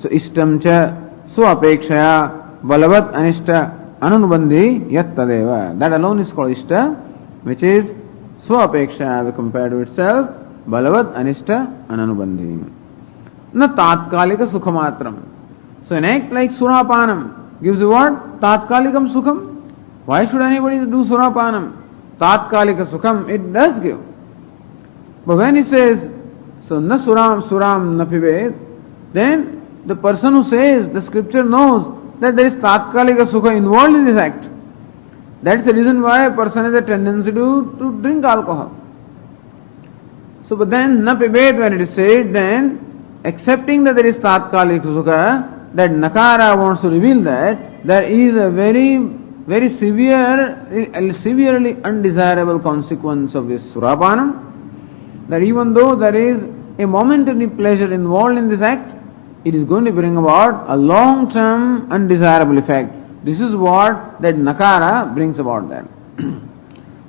So, ishtam cha swapekshaya balavat anishta ananubandhi yat tadeva. That alone is called ishta, which is swapekshaya compared to itself, balavat anishta ananubandhi. Na tatkalika sukhamatram. So, an act like surapanam gives you what? Tatkalikam sukham. Why should anybody do surapanam? Tatkalika sukham, it does give. But when it says, so na suram na pibet, then the person who says, the scripture knows that there is tatkalika sukha involved in this act. That's the reason why a person has a tendency to drink alcohol. So, but then na pibet, when it is said, then accepting that there is tatkalika sukha, that Nakara wants to reveal that there is a very severely undesirable consequence of this surapanam, that even though there is a momentary pleasure involved in this act, it is going to bring about a long-term undesirable effect. This is what that Nakara brings about there.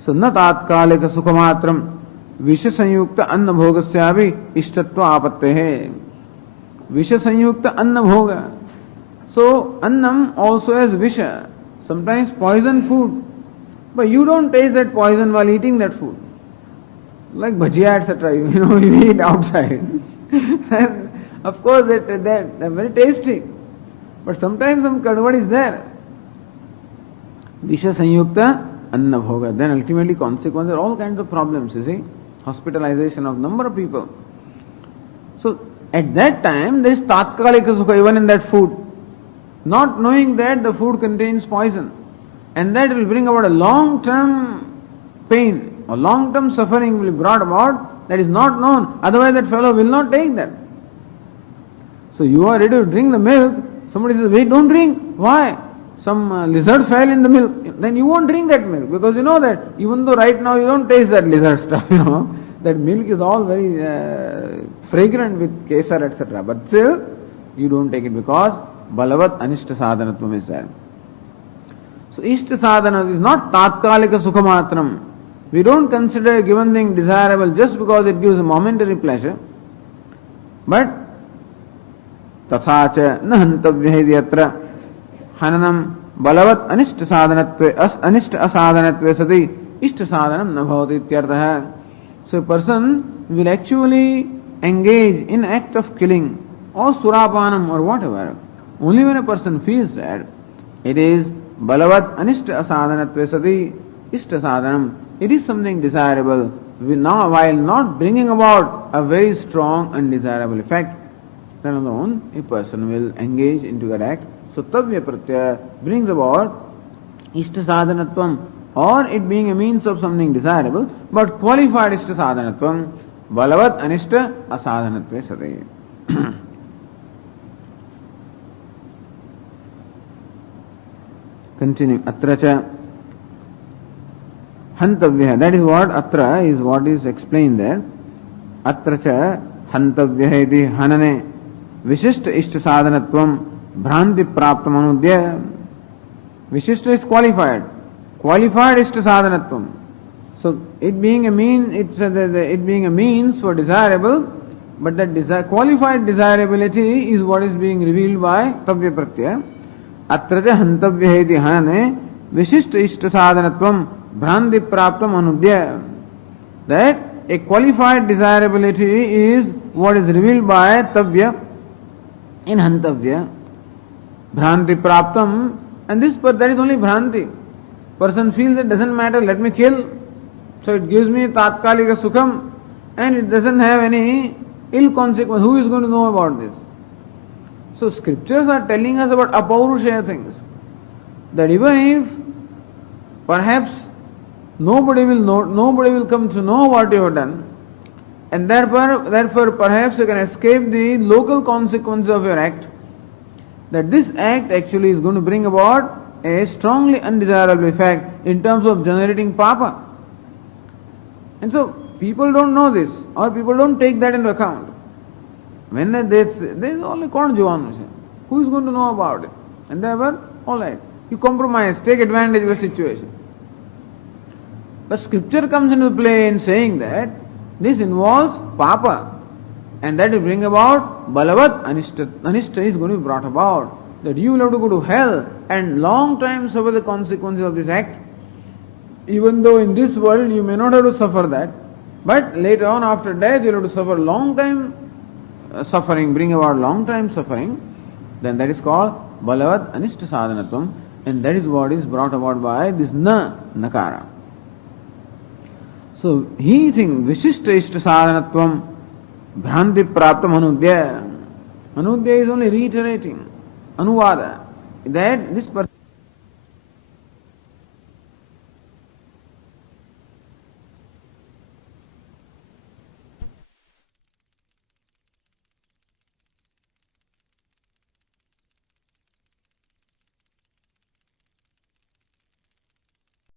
So, na tatkalika sukhamatram visha sanyukta anna bhogasyavi ishtatva apattehe. Visha sanyukta anna bhoga. So, annam also has visha, sometimes poison food. But you don't taste that poison while eating that food. Like bhajia, etc. You eat outside. Of course, they're very tasty. But sometimes some kadvad is there. Visha sanyukta anna bhoga. Then ultimately consequences are all kinds of problems, you see. Hospitalization of number of people. So, at that time, there is tatkalika sukha even in that food. Not knowing that the food contains poison. And that will bring about a long-term pain or long-term suffering will be brought about that is not known. Otherwise that fellow will not take that. So you are ready to drink the milk. Somebody says, wait, don't drink. Why? Some lizard fell in the milk. Then you won't drink that milk because you know that even though right now you don't taste that lizard stuff, that milk is all very fragrant with kesar, etc. But still, you don't take it because balavat anishta sadhanatvam is there. So, ishta sadhana is not tatkalika sukhamatram. We don't consider a given thing desirable just because it gives a momentary pleasure. But, tathacha na hantavya yatra hananam balavat anishta sadhanatve anishta asadhanatve sati ishta sadhanam na bhavati ityartha. So a person will actually engage in act of killing or surapanam or whatever only when a person feels that it is balavat anishta asadhanatve sati ishta sadhanam. It is something desirable while not bringing about a very strong undesirable effect. Then alone a person will engage into that act. So tavya pratyaya brings about ishta sadhanatvam, or it being a means of something desirable, but qualified ishta sadhanatvam, balavat anishta asadhanatve sati. Continue. Atracha hantavya. That is what atra is, what is explained there. Atracha hantavya iti hanane vishishta ishta sadhanatvam bhranti praptam anudya. Vishishta is qualified. Qualified ishta sadhanatvam. So it being a means for desirable, but that qualified desirability is what is being revealed by tavya pratyaya. Atraja hantavya iti hanane vishishta ishta sadhanatvam bhranti praptam anudya. That a qualified desirability is what is revealed by tavya in hantavya. Bhranti praptam, and that is only bhranti. Person feels it doesn't matter, let me kill. So it gives me tatkalika sukham and it doesn't have any ill consequence. Who is going to know about this? So scriptures are telling us about apaurushaya things. That even if perhaps nobody will come to know what you have done, and therefore perhaps you can escape the local consequences of your act, that this act actually is going to bring about a strongly undesirable effect in terms of generating papa. And so people don't know this, or people don't take that into account. When there is only kon jivan, who is going to know about it? And therefore, alright, you compromise, take advantage of the situation. But scripture comes into play in saying that this involves papa, and that will bring about balavat anishta. Anishta is going to be brought about. That you will have to go to hell and long time suffer the consequences of this act. Even though in this world you may not have to suffer that, but later on after death you will have to suffer long time suffering, bring about long time suffering. Then that is called balavat anishta sadhanatvam, and that is what is brought about by this nakara. So he thinks vishishta ishta sadhanatvam bhranti praptam anudya. Anudya is only reiterating, anuvada, that this person